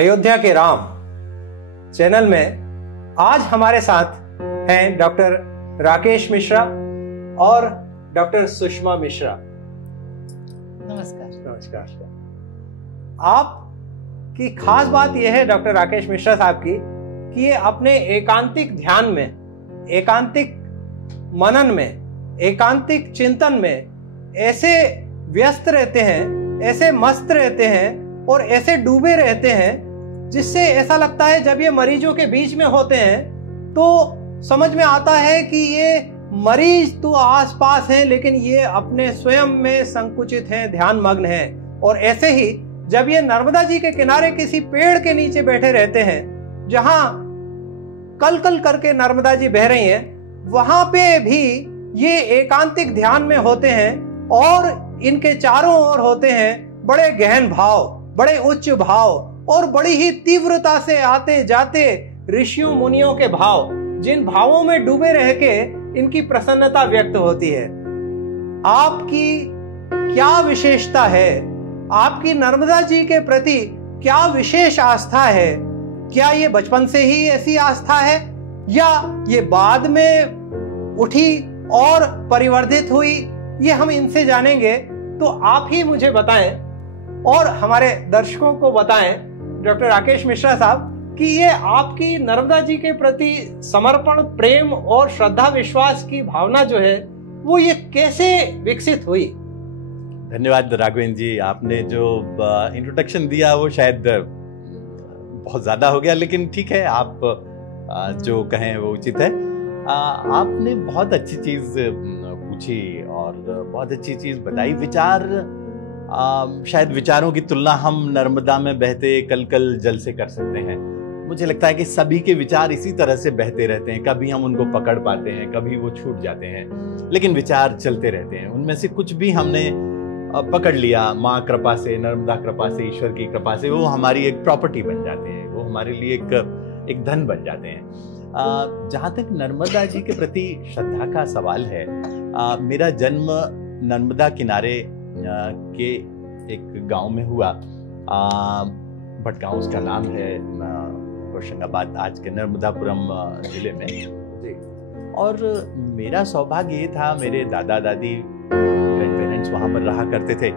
अयोध्या के राम चैनल में आज हमारे साथ हैं डॉक्टर राकेश मिश्रा और डॉक्टर सुषमा मिश्रा। नमस्कार। नमस्कार। आप की खास बात यह है डॉक्टर राकेश मिश्रा साहब की कि ये अपने एकांतिक ध्यान में, एकांतिक मनन में, एकांतिक चिंतन में ऐसे व्यस्त रहते हैं, ऐसे मस्त रहते हैं और ऐसे डूबे रहते हैं जिससे ऐसा लगता है जब ये मरीजों के बीच में होते हैं तो समझ में आता है कि ये मरीज तो आसपास हैं लेकिन ये अपने स्वयं में संकुचित हैं, ध्यान मग्न हैं। और ऐसे ही जब ये नर्मदा जी के किनारे किसी पेड़ के नीचे बैठे रहते हैं जहां कल कल करके नर्मदा जी बह रही हैं, वहां पे भी ये एकांतिक ध्यान में होते हैं और इनके चारों ओर होते हैं बड़े गहन भाव, बड़े उच्च भाव और बड़ी ही तीव्रता से आते जाते ऋषियों मुनियों के भाव, जिन भावों में डूबे रह के इनकी प्रसन्नता व्यक्त होती है। आपकी क्या विशेषता है? आपकी नर्मदा जी के प्रति क्या विशेष आस्था है? क्या ये बचपन से ही ऐसी आस्था है या ये बाद में उठी और परिवर्धित हुई? ये हम इनसे जानेंगे, तो आप ही मुझे बताएं और हमारे दर्शकों को बताएं डॉक्टर राकेश मिश्रा साहब कि ये आपकी नर्मदा जी के प्रति समर्पण, प्रेम और श्रद्धा विश्वास की भावना जो है वो ये कैसे विकसित हुई? धन्यवाद राघवेंद्र जी, आपने जो इंट्रोडक्शन दिया वो शायद बहुत ज्यादा हो गया, लेकिन ठीक है, आप जो कहें वो उचित है। आपने बहुत अच्छी चीज पूछी और बहुत अच्छी चीज बताई। विचार, शायद विचारों की तुलना हम नर्मदा में बहते कल कल जल से कर सकते हैं। मुझे लगता है कि सभी के विचार इसी तरह से बहते रहते हैं, कभी हम उनको पकड़ पाते हैं, कभी वो छूट जाते हैं, लेकिन विचार चलते रहते हैं। उनमें से कुछ भी हमने पकड़ लिया माँ कृपा से, नर्मदा कृपा से, ईश्वर की कृपा से, वो हमारी एक प्रॉपर्टी बन जाते हैं, वो हमारे लिए एक धन बन जाते हैं। जहाँ तक नर्मदा जी के प्रति श्रद्धा का सवाल है, मेरा जन्म नर्मदा किनारे के एक गांव में हुआ। भटगांव उसका नाम है, होशंगाबाद, आज के नर्मदापुरम जिले में। और मेरा सौभाग्य ये था, मेरे दादा दादी, ग्रैंड पेरेंट्स वहाँ पर रहा करते थे।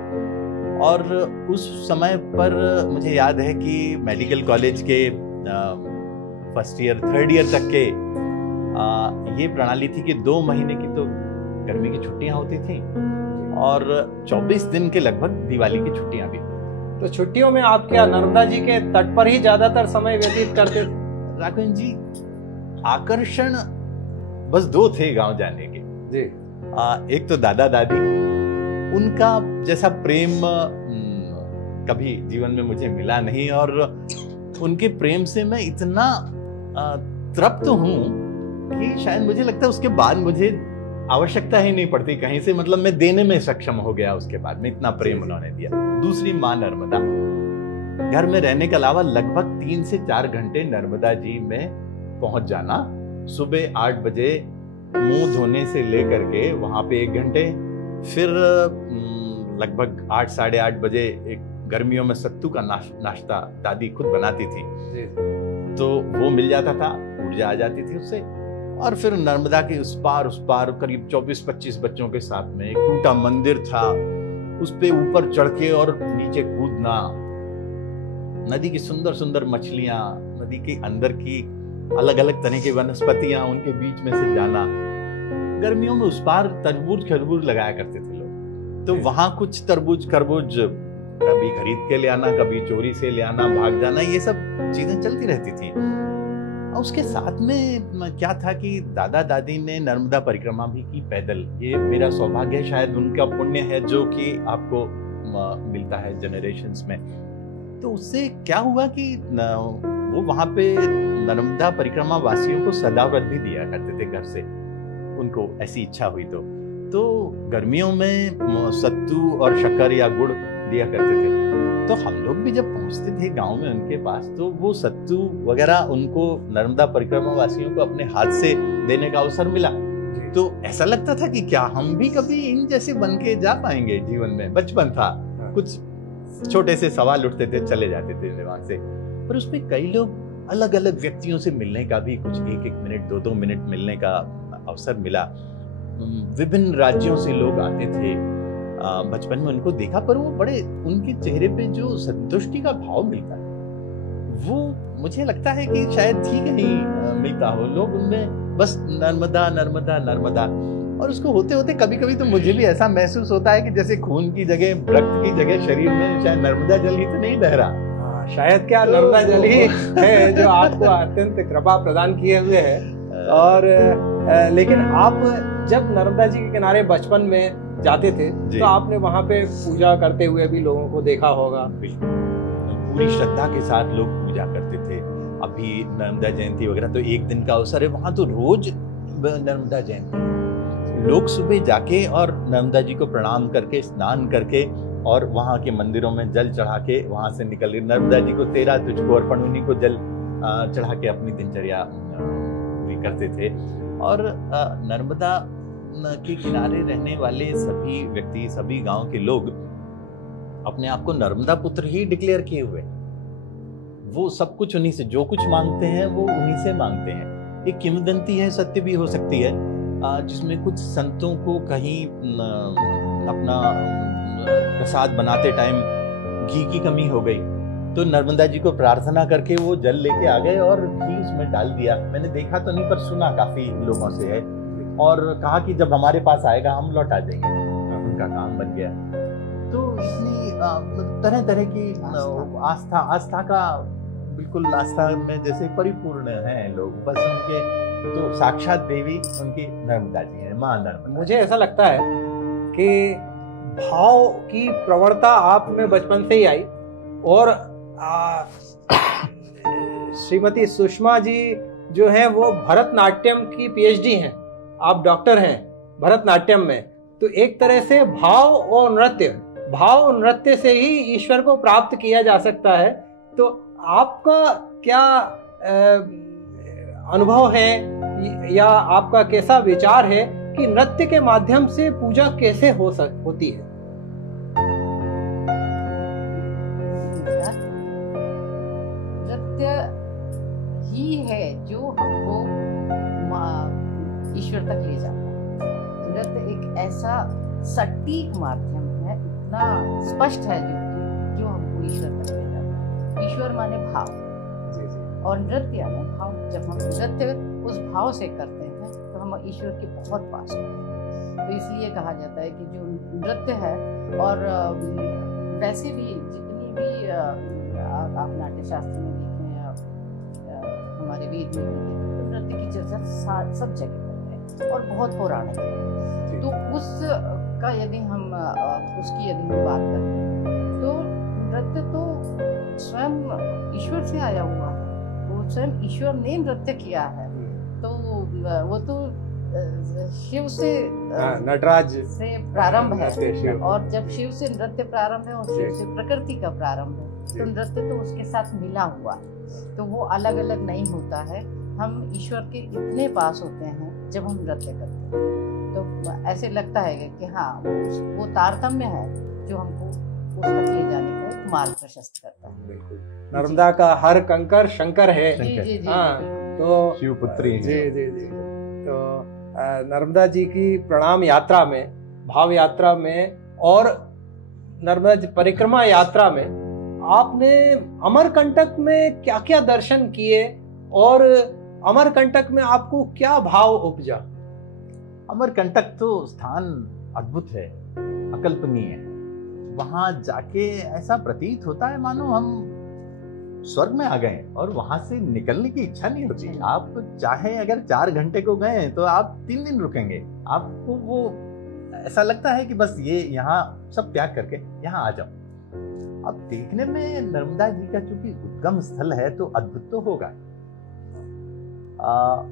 और उस समय पर मुझे याद है कि मेडिकल कॉलेज के फर्स्ट ईयर, थर्ड ईयर तक के ये प्रणाली थी कि 2 महीने की तो गर्मी की छुट्टियां होती थी और 24 दिन के लगभग दिवाली की छुट्टियां भी। तो छुट्टियों में आप क्या नर्मदा जी के तट पर ही ज्यादातर समय व्यतीत करते थे? राघवेंद्र जी, आकर्षण बस 2 थे गांव जाने के जी। एक तो दादा दादी, उनका जैसा प्रेम कभी जीवन में मुझे मिला नहीं, और उनके प्रेम से मैं इतना तृप्त हूं कि शायद मुझे लगता है उसके बाद मुझे आवश्यकता ही नहीं पड़ती कहीं से, मतलब मैं देने में सक्षम हो गया उसके बाद में, इतना प्रेम उन्होंने दिया। दूसरी माँ नर्मदा, घर में रहने के अलावा लगभग 3 से 4 घंटे नर्मदा जी में पहुंच जाना। सुबह 8 बजे मुंह धोने से लेकर के वहां पे 1 घंटे, फिर लगभग 8 साढ़े 8 बजे एक गर्मियों में सत्तू का नाश्ता दादी खुद बनाती थी, तो वो मिल जाता था, ऊर्जा आ जाती थी उससे। और फिर नर्मदा के उस पार करीब 24-25 बच्चों के साथ में एक टूटा मंदिर था, उस पे ऊपर चढ़ के और नीचे कूदना, नदी की सुंदर सुंदर मछलियां, नदी के अंदर की अलग अलग तरह की वनस्पतियां, उनके बीच में से जाना। गर्मियों में उस पार तरबूज खरबूज लगाया करते थे लोग, तो वहां कुछ तरबूज खरबूज कभी खरीद के ले आना, कभी चोरी से ले आना, भाग जाना, ये सब चीजें चलती रहती थी। और उसके साथ में क्या था कि दादा दादी ने नर्मदा परिक्रमा भी की पैदल। ये मेरा सौभाग्य है, शायद उनका पुण्य है जो कि आपको मिलता है जनरेशंस में। तो उससे क्या हुआ कि वो वहां पे नर्मदा परिक्रमा वासियों को सदाव्रत भी दिया करते थे घर से, उनको ऐसी इच्छा हुई तो गर्मियों में सत्तू और शक्कर या गुड़ दिया करते थे। तो हम लोग भी जब पहुंचते थे गांव में उनके पास, तो वो सत्तू वगैरह उनको नर्मदा परिक्रमा वासियों को अपने हाथ से देने का अवसर मिला। तो ऐसा लगता था कि क्या हम भी कभी इन जैसे बन के जा पाएंगे जीवन में। बचपन था, कुछ छोटे से सवाल उठते थे, चले जाते थे दिमाग से। पर उसमें कई लोग अलग अलग व्यक्तियों से मिलने का भी कुछ 1-1 मिनट 2-2 मिनट मिलने का अवसर मिला। विभिन्न राज्यों से लोग आते थे। बचपन में उनको देखा, पर वो बड़े उनके चेहरे पे जो संतुष्टि का भाव मिलता है वो मुझे लगता है कि शायद ठीक नहीं मिलता हो। लोग उनमें बस नर्मदा नर्मदा नर्मदा, और उसको होते होते कभी कभी तो मुझे भी ऐसा महसूस होता है कि जैसे खून की जगह, रक्त की जगह शरीर में शायद नर्मदा जल ही तो नहीं बह रहा। शायद क्या नर्मदा जल ही है जो आपको अत्यंत कृपा प्रदान किए हुए है। और लेकिन आप जब नर्मदा जी के किनारे बचपन में जाते थे तो आपने वहां पे पूजा करते हुए भी लोगों को देखा होगा। पूरी श्रद्धा के साथ लोग पूजा करते थे। अभी नर्मदा जयंती वगैरह तो एक दिन का अवसर है, वहां तो रोज नर्मदा जयंती है। लोग सुबह जाके और नर्मदा जी को प्रणाम करके, स्नान करके और वहां के मंदिरों में जल चढ़ा के वहां से निकल गए। नर्मदा जी को तेरा तुझको अर्पण, उन्हीं को जल चढ़ा के अपनी दिनचर्या भी करते थे। और नर्मदा के किनारे रहने वाले सभी व्यक्ति, सभी गांव के लोग अपने आप को नर्मदा पुत्र ही डिक्लेयर किए हुए। वो सब कुछ उन्हीं से, जो कुछ मांगते हैं वो उन्हीं से मांगते हैं। एक किंवदंती है, सत्य भी हो सकती है, जिसमें कुछ संतों को कहीं अपना प्रसाद बनाते टाइम घी की कमी हो गई तो नर्मदा जी को प्रार्थना करके वो जल लेके आ गए और घी उसमें डाल दिया। मैंने देखा तो नहीं, पर सुना काफी लोगों से है, और कहा कि जब हमारे पास आएगा हम लौटा देंगे। उनका काम बन गया। तो इतनी तरह तरह की आस्था का, बिल्कुल आस्था में जैसे परिपूर्ण हैं लोग। बस उनके तो साक्षात देवी उनकी नर्मदा जी है, मां नर्मदा। मुझे ऐसा लगता है कि भाव की प्रवणता आप में बचपन से ही आई, और श्रीमती सुषमा जी जो हैं वो भरतनाट्यम की पीएचडी हैं, आप डॉक्टर हैं भरतनाट्यम में। तो एक तरह से भाव और नृत्य से ही ईश्वर को प्राप्त किया जा सकता है। तो आपका क्या अनुभव है या आपका कैसा विचार है कि नृत्य के माध्यम से पूजा कैसे होती है? नृत्य ही है जो हमको ईश्वर तक ले जाता है। नृत्य एक ऐसा सटीक माध्यम है, इतना स्पष्ट है जो हमको ईश्वर तक ले जाता है। ईश्वर माने भाव, और नृत्य में भाव। जब हम नृत्य उस भाव से करते हैं तो हम ईश्वर के बहुत पास होते हैं। तो इसलिए कहा जाता है कि जो नृत्य है, और वैसे भी जितनी भी आप नाट्य शास्त्र में देखें या हमारे वेद में देखें तो नृत्य की चर्चा सब जगह करते हैं और बहुत पौराणिक है। तो उसका यदि हम उसकी यदि हम बात करते हैं तो नृत्य तो स्वयं ईश्वर से आया हुआ है। वो स्वयं ईश्वर ने नृत्य किया है। तो वो तो शिव से नटराज से प्रारंभ है, और जब शिव से नृत्य प्रारंभ है और शिव से प्रकृति का प्रारंभ है, तो नृत्य तो उसके साथ मिला हुआ है। तो वो अलग अलग नहीं होता है। हम ईश्वर के इतने पास होते हैं जब हम नृत्य करते हैं, तो ऐसे लगता है कि हाँ वो तारतम्य है जो हमको उस तक ले जाने का एक मार्ग प्रशस्त करता है। बिल्कुल, नर्मदा का हर कंकर शंकर है। जी, हाँ, तो शिवपुत्री। जी। तो नर्मदा जी की प्रणाम यात्रा में, भाव यात्रा में और नर्मदा परिक्रमा यात्रा में आपने अमरकंटक में क्या क्या दर्शन किए, और अमरकंटक में आपको क्या भाव उपजा? अमरकंटक तो स्थान अद्भुत है, अकल्पनीय है। वहां जाके ऐसा प्रतीत होता है मानो हम स्वर्ग में आ गए, और वहां से निकलने की इच्छा नहीं होती। आप चाहे अगर 4 घंटे को गए तो आप 3 दिन रुकेंगे। आपको वो ऐसा लगता है कि बस ये यहाँ सब त्याग करके यहाँ आ जाओ। अब देखने में नर्मदा जी का चूंकि उद्गम स्थल है तो अद्भुत तो होगा।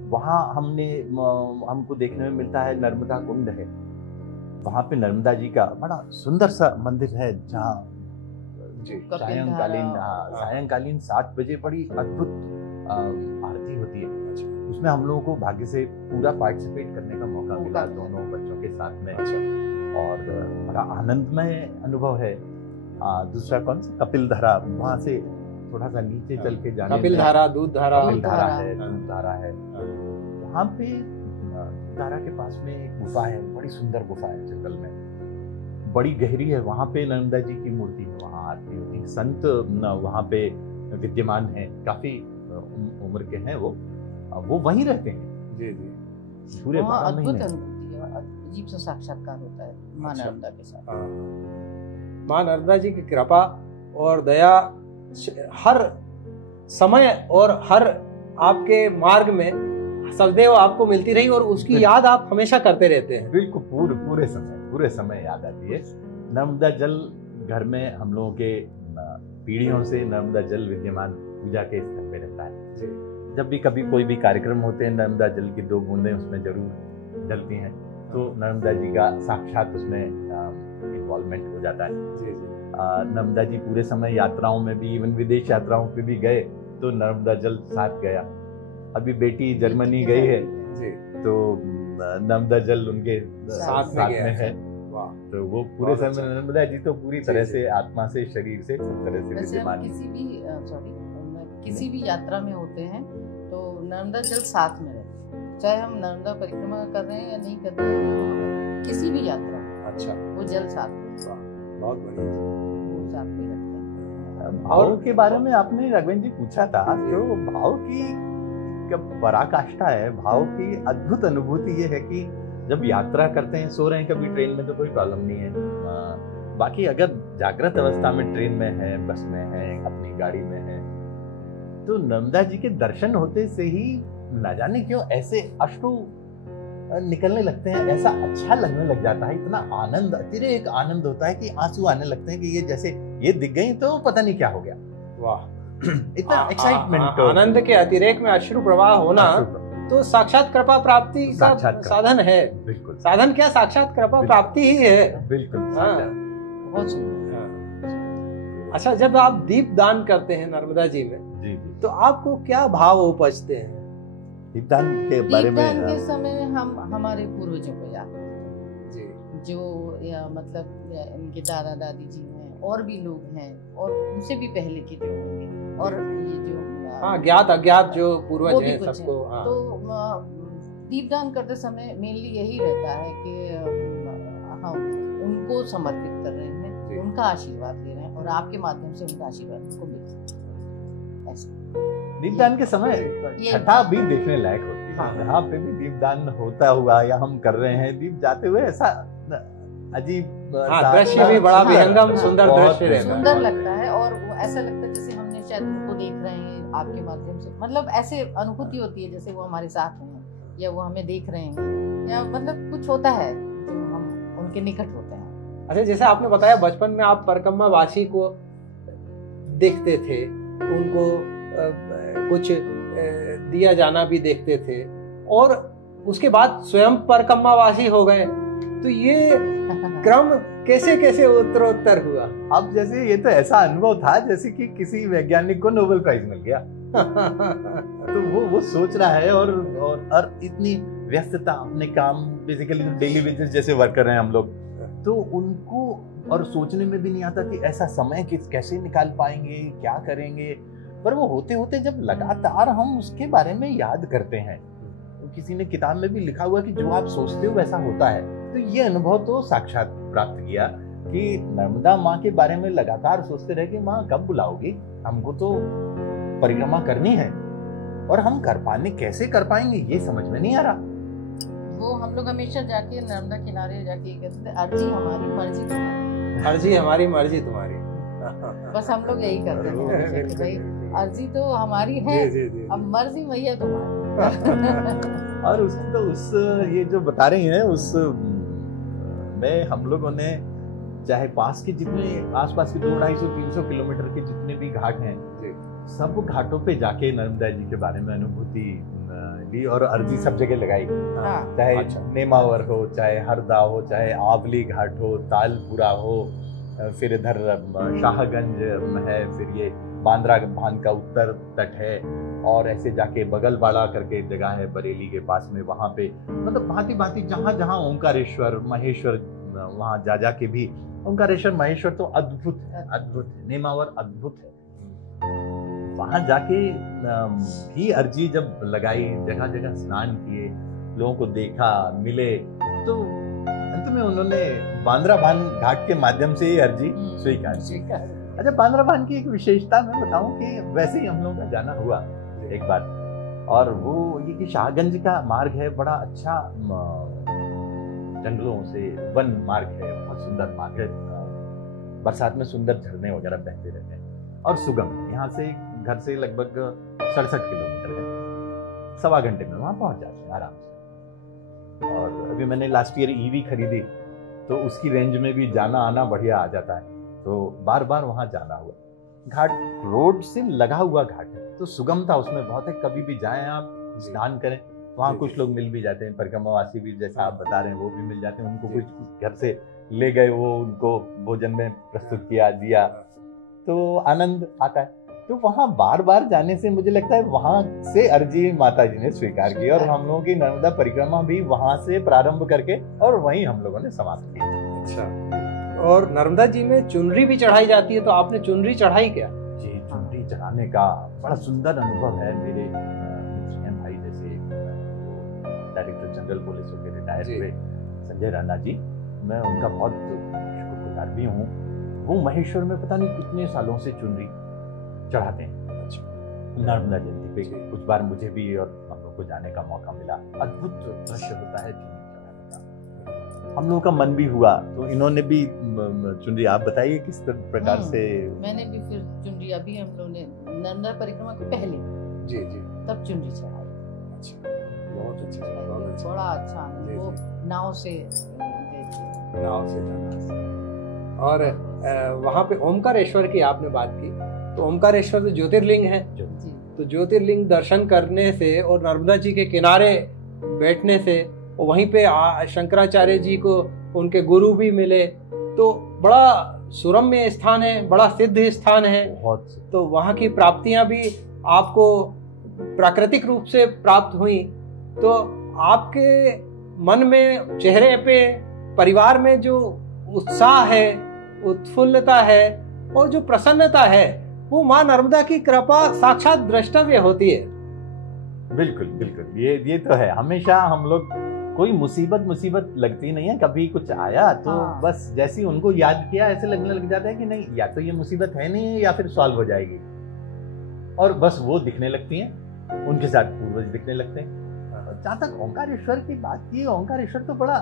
वहाँ हमको देखने में मिलता है नर्मदा कुंड है। वहाँ पे नर्मदा जी का बड़ा सुंदर सा मंदिर है, जहाँ सायंकालीन 7 बजे बड़ी अद्भुत आरती होती है। उसमें हम लोगों को भाग्य से पूरा पार्टिसिपेट करने का मौका मिला, दोनों बच्चों के साथ में, और बड़ा आनंदमय अनुभव है। दूसरा कौन सा, कपिल धारा, वहाँ से थोड़ा सा नीचे चल के जाने कपिल धारा, दूध धारा, कपिल धारा धारा। है, दूध धारा है। वहाँ पे दूध धारा के पास में एक गुफा है, बड़ी सुंदर गुफा है जंगल में, बड़ी गहरी है। वहाँ पे नर्मदा जी की मूर्ति है, वहाँ आरती होती है। संत वहाँ पे विद्यमान है, काफी उम्र के हैं वो वहीं रहते हैं। जी जी। पूरे वहाँ 12 अद्भुत महीने। अनुभूति है, अजीब सा साक्षात्कार होता है माँ अच्छा। नर्मदा के साथ। माँ नर्मदा जी की कृपा और दया हर समय और हर आपके मार्ग में सदैव आपको मिलती रही और उसकी याद आप हमेशा करते रहते हैं। बिल्कुल पूरे समय याद आती है। नर्मदा जल घर में हम लोगों के पीढ़ियों से नर्मदा जल विद्यमान पूजा के स्तर पे रहता है। जब भी कभी कोई भी कार्यक्रम होते हैं, नर्मदा जल की 2 बूंदें उसमें जरूर डलती हैं, तो नर्मदा जी का साक्षात उसमें इन्वॉल्वमेंट हो जाता है। जी जी। नर्मदा जी पूरे समय यात्राओं में भी, इवन विदेश यात्राओं पे भी गए तो नर्मदा जल साथ गया। अभी बेटी जर्मनी गई है जी। तो नर्मदा जल उनके साथ में गया है। वाह। तो वो पूरे समय नर्मदा जी तो पूरी तरह से आत्मा से, शरीर से, सब तरह से वैसे हम विद्यमान। किसी भी यात्रा में होते हैं तो नर्मदा जल साथ में रहते हैं, चाहे हम नर्मदा परिक्रमा कर रहे हैं या नहीं कर रहे हैं, किसी भी यात्रा में अच्छा, वो जल साथ में, बहुत बढ़िया। वो साथ में रखते हैं। भाव के बारे में आपने राघवेंद्र जी पूछा था, तो भाव की पराकाष्ठा है, भाव की अद्भुत अनुभूति ये है कि जब यात्रा करते हैं, सो रहे हैं कभी ट्रेन में तो कोई प्रॉब्लम नहीं है, बाकी अगर जागृत अवस्था में ट्रेन में है, बस में है, अपनी गाड़ी में है, तो नर्मदा जी के दर्शन होते से ही न जाने क्यों ऐसे अश्रु निकलने लगते हैं, ऐसा अच्छा लगने लग जाता है, इतना आनंद, अतिरेक आनंद होता है कि आंसू आने लगते हैं कि ये जैसे ये दिख गई तो पता नहीं क्या हो गया। वाह, इतना एक्साइटमेंट, आनंद के अतिरेक में अश्रु प्रवाह होना तो साक्षात कृपा प्राप्ति का साधन है। बिल्कुल, साधन क्या, साक्षात कृपा प्राप्ति ही है। बिल्कुल। बहुत सुंदर। अच्छा, जब आप दीप दान करते हैं नर्मदा जी में, जी जी, तो आपको क्या भाव उपजते हैं? दीपदान के बारे में दीपदान के समय हम हमारे पूर्वजों को याद करते जी, हैं, जो या मतलब इनके दादा दादी जी हैं, और भी लोग हैं, और उनसे भी पहले के जो होंगे, और ये जो ज्ञात अज्ञात जो वो पूर्वज भी हैं कुछ सबको। हैं। तो दीपदान करते समय मेनली यही रहता है कि हम उनको समर्पित कर रहे हैं, उनका आशीर्वाद ले रहे हैं, और आपके माध्यम से उनका आशीर्वाद उनको मिल रहा है। ऐसा दीपदान के समय छठा भी देखने लायक होती है। जहाँ पे भी दीपदान होता हुआ या हम कर रहे हैं, दीप जाते हुए ऐसा अजीब दृश्य भी बड़ा विहंगम सुंदर दृश्य रहता है, सुंदर लगता है, और वो ऐसा लगता है जैसे हमने शायद उनको देख रहे हैं आपके माध्यम से, मतलब ऐसे अनुभूति होती है जैसे वो हमारे साथ हैं या वो हमें देख रहे हैं, या मतलब कुछ होता है जो हम उनके निकट होते हैं। अच्छा, जैसे आपने बताया बचपन में आप परिक्रमा वासी को देखते थे, उनको कुछ दिया जाना भी देखते थे, और उसके बाद स्वयं परिक्रमा वासी हो गए, तो ये क्रम कैसे कैसे उत्तरोत्तर हुआ? अब जैसे ये तो ऐसा अनुभव था जैसे कि किसी वैज्ञानिक को नोबेल प्राइज मिल गया। तो वो सोच रहा है, और इतनी व्यस्तता, अपने काम, बेसिकली डेली बेसिस जैसे वर्कर हैं हम लोग, तो उनको और सोचने में भी नहीं आता कि ऐसा समय कैसे निकाल पाएंगे, क्या करेंगे। पर वो होते होते जब लगातार हम उसके बारे में याद करते हैं, तो किसी ने किताब में भी लिखा हुआ कि जो आप सोचते हो वैसा होता है। तो ये अनुभव तो साक्षात प्राप्त किया कि नर्मदा माँ के बारे में लगातार सोचते रहे कि माँ कब बुलाओगी, हमको तो परिक्रमा करनी है, और हम कैसे कर पाएंगे ये समझ में नहीं आ रहा। वो हम लोग हमेशा जाके नर्मदा किनारे जाके कहते थे, अर्जी हमारी मर्जी तुम्हारी, अर्जी हमारी मर्जी तुम्हारी। बस हम लोग यही करते थे कि भाई अर्जी तो हमारी है, अब मर्जी मैया तुम्हारी। और उसको तो ये जो बता रही हैं उस में हम लोगों ने चाहे पास के जितने आसपास के 200-250-300 किलोमीटर के जितने भी घाट हैं, सब घाटों पे जाके नर्मदा जी के बारे में अनुभूति ली, और अर्जी सब जगह लगाई। चाहे नेमावर हो, चाहे हरदा हो, चाहे आवली घाट हो, तालपुरा हो, फिर इधर शाहगंज है, फिर ये बांद्रा भान का उत्तर तट है, और ऐसे जाके बगलवाड़ा करके जगह है बरेली के पास में, वहाँ पे मतलब भांति भांति जहाँ जहाँ ओंकारेश्वर महेश्वर, वहाँ जा के भी ओंकारेश्वर महेश्वर तो अद्भुत है, नेमावर अद्भुत है। वहां जाके भी अर्जी जब लगाई, जगह जगह स्नान किए, लोगों को देखा, मिले, तो अंत में उन्होंने बांद्राभान घाट के माध्यम से ये अर्जी स्वीकार की। अच्छा, बांद्राभान की एक विशेषता मैं बताऊं कि वैसे ही हम लोगों का जाना हुआ एक बार, और वो ये कि शाहगंज का मार्ग है, बड़ा अच्छा जंगलों से वन मार्ग है, बहुत सुंदर मार्ग है, बरसात में सुंदर झरने वगैरह बहते रहते हैं और सुगम। यहाँ से घर से लगभग 67 किलोमीटर है, 1.25 घंटे में वहाँ पहुँच जाते हैं आराम से। और अभी मैंने लास्ट ईयर ईवी खरीदी, तो उसकी रेंज में भी जाना आना बढ़िया आ जाता है, तो बार बार वहाँ जाना हुआ। घाट रोड से लगा हुआ घाट है, तो सुगमता उसमें बहुत है। कभी भी जाएं आप, स्नान करें, वहाँ कुछ लोग मिल भी जाते हैं, परिक्रमावासी भी जैसा आप बता रहे हैं वो भी मिल जाते हैं। उनको कुछ घर से ले गए, वो उनको भोजन में प्रस्तुत किया, दिया, तो आनंद आता है। तो वहाँ बार बार जाने से मुझे लगता है वहाँ से अर्जी माता जी ने स्वीकार की, और हम लोगों की नर्मदा परिक्रमा भी वहाँ से प्रारंभ करके और वहीं हम लोगों ने समाप्त की। अच्छा, और नर्मदा जी में चुनरी भी चढ़ाई जाती है, तो आपने चुनरी चढ़ाई क्या? जी, चुनरी चढ़ाने का बड़ा सुंदर अनुभव है। मेरे भाई जैसे डायरेक्टर जनरल पुलिस के रिटायर हुए संजय राणा जी, मैं उनका बहुत शुक्रगुजार भी हूँ। वो महेश्वर में पता नहीं कितने सालों से चुनरी चढ़ाते हैं। अच्छा, नर्मदा जयंती पे कुछ बार मुझे भी और हम लोग को जाने का मौका मिला। अद्भुत दृश्य होता है चुनरी चढ़ाने का, हम लोगों का मन भी हुआ। तो इन्होंने भी चुनरी, आप बताइए किस प्रकार से? मैंने भी फिर चुनरी, अभी हम लोगों ने नर्मदा परिक्रमा के पहले जी तब चुनरी चढ़ाई। अच्छा, बहुत अच्छा, बड़ा अच्छा वो नाव से जाना। और वहाँ पे ओमकारेश्वर की आपने बात की, तो ओमकारेश्वर तो ज्योतिर्लिंग है, तो ज्योतिर्लिंग दर्शन करने से और नर्मदा जी के किनारे बैठने से, और वहीं पे शंकराचार्य जी को उनके गुरु भी मिले, तो बड़ा सुरम्य स्थान है, बड़ा सिद्ध स्थान है। तो वहाँ की प्राप्तियां भी आपको प्राकृतिक रूप से प्राप्त हुई, तो आपके मन में, चेहरे पे, परिवार में जो उत्साह है, उत्फुल्लता है और जो प्रसन्नता है, वो माँ नर्मदा की कृपा साक्षात द्रष्टव्य होती है। बिल्कुल बिल्कुल, ये तो है। हमेशा हम लोग, कोई मुसीबत लगती नहीं है। कभी कुछ आया तो बस जैसे उनको याद किया, ऐसे लगने लग जाता है कि नहीं, या तो ये मुसीबत है नहीं है या फिर सॉल्व हो जाएगी, और बस वो दिखने लगती हैं, उनके साथ पूर्वज दिखने लगते हैं। जहाँ तक ओंकारेश्वर की बात की, ओंकारेश्वर तो बड़ा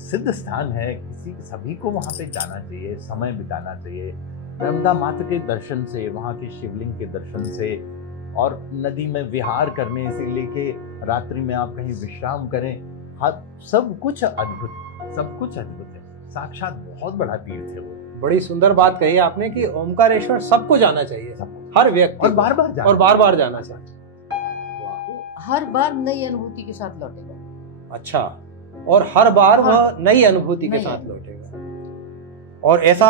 सिद्ध स्थान है, सभी को वहाँ पे जाना चाहिए, समय बिताना चाहिए। नर्मदा माता के दर्शन से, वहाँ के शिवलिंग के दर्शन से, और नदी में विहार करने से लेके रात्रि में आप कहीं विश्राम करें, सब कुछ अद्भुत है, सब कुछ अद्भुत है। साक्षात बहुत बड़ा तीर्थ है वो। बड़ी सुंदर बात कही आपने कि ओमकारेश्वर सबको जाना चाहिए, हर व्यक्ति, और बार बार जाना चाहिए, हर बार नई अनुभूति के साथ लौटेगा। अच्छा, और हर बार वह नई अनुभूति के साथ लौटेगा, और ऐसा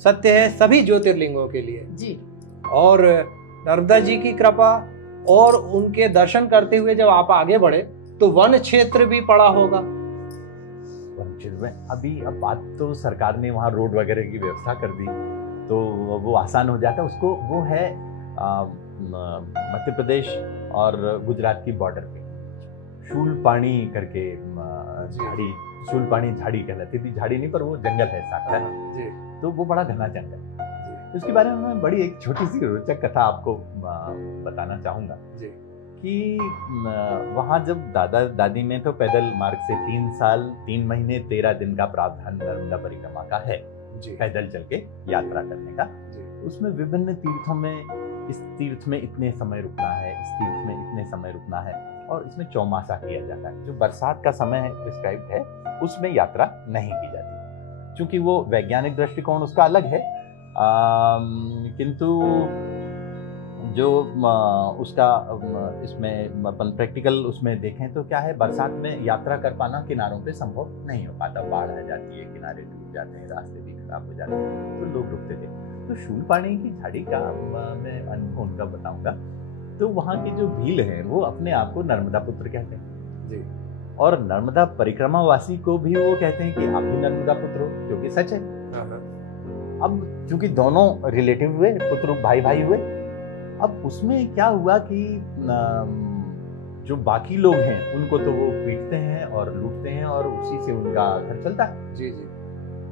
सत्य है सभी ज्योतिर्लिंगों के लिए जी। और नर्मदा जी की कृपा और उनके दर्शन करते हुए जब आप आगे बढ़े, तो वन क्षेत्र भी पड़ा होगा। वन क्षेत्र में अभी, अब बात तो सरकार ने वहाँ रोड वगैरह की व्यवस्था कर दी, तो वो आसान हो जाता है उसको। वो है मध्य प्रदेश और गुजरात की बॉर्डर पे शूलपाणी करके झाड़ी, शूलपाणी झाड़ी कहलाती थी, झाड़ी नहीं पर वो जंगल है साक्षात, तो वो बड़ा घना जंगल है। तो उसके बारे में मैं बड़ी एक छोटी सी रोचक कथा आपको बताना चाहूंगा कि वहाँ जब दादा दादी ने तो पैदल मार्ग से 3 साल 3 महीने 13 दिन का प्रावधान नर्मदा परिक्रमा का है, पैदल चल के यात्रा करने का। उसमें विभिन्न तीर्थों में, इस तीर्थ में इतने समय रुकना है, इस तीर्थ में इतने समय रुकना है, और इसमें चौमासा किया जाता है। जो बरसात का समय है प्रिस्क्राइब्ड है, उसमें यात्रा नहीं की जाती, क्योंकि वो वैज्ञानिक दृष्टिकोण उसका अलग है। किंतु जो उसका इसमें अपन प्रैक्टिकल उसमें देखें तो क्या है, बरसात में यात्रा कर पाना किनारों पे संभव नहीं हो पाता, बाढ़ आ जाती है, किनारे डूब जाते हैं, रास्ते भी खराब हो जाते हैं, तो लोग रुकते थे। तो शूलपाणी की झाड़ी का मैं अनुभव उनका बताऊंगा। तो वहाँ की जो भील है वो अपने आप को नर्मदा पुत्र कहते हैं जी, और नर्मदा परिक्रमा वासी को भी वो कहते हैं कि आप भी नर्मदा पुत्र हो, जो कि सच है। अब चूंकि दोनों रिलेटिव हुए, पुत्र भाई भाई हुए, अब उसमें क्या हुआ कि जो बाकी लोग हैं उनको तो वो पीटते हैं और लूटते हैं और उसी से उनका घर चलता है। जी जी।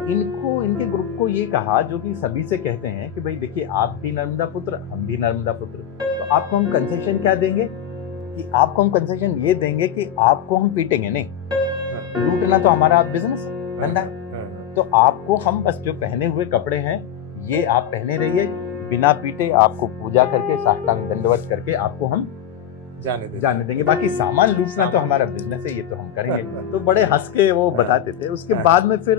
इनको, इनके ग्रुप को ये कहा, जो कि सभी से कहते हैं कि भाई देखिए, आप भी नर्मदा पुत्र, हम भी नर्मदा पुत्र, तो आपको हम कंसेशन क्या देंगे कि आपको हम कंसेशन ये देंगे कि आपको हम पीटेंगे नहीं, लूटना तो हमारा बिजनेस धंधा, तो आपको हम बस जो पहने हुए कपड़े हैं ये आप पहने रहिए, बिना पीटे आपको पूजा करके साष्टांग दंडवत करके आपको हम जाने देंगे, बाकी सामान लूटना तो हमारा बिजनेस है, ये तो हम करेंगे। तो बड़े हंस के वो बताते थे। उसके बाद में फिर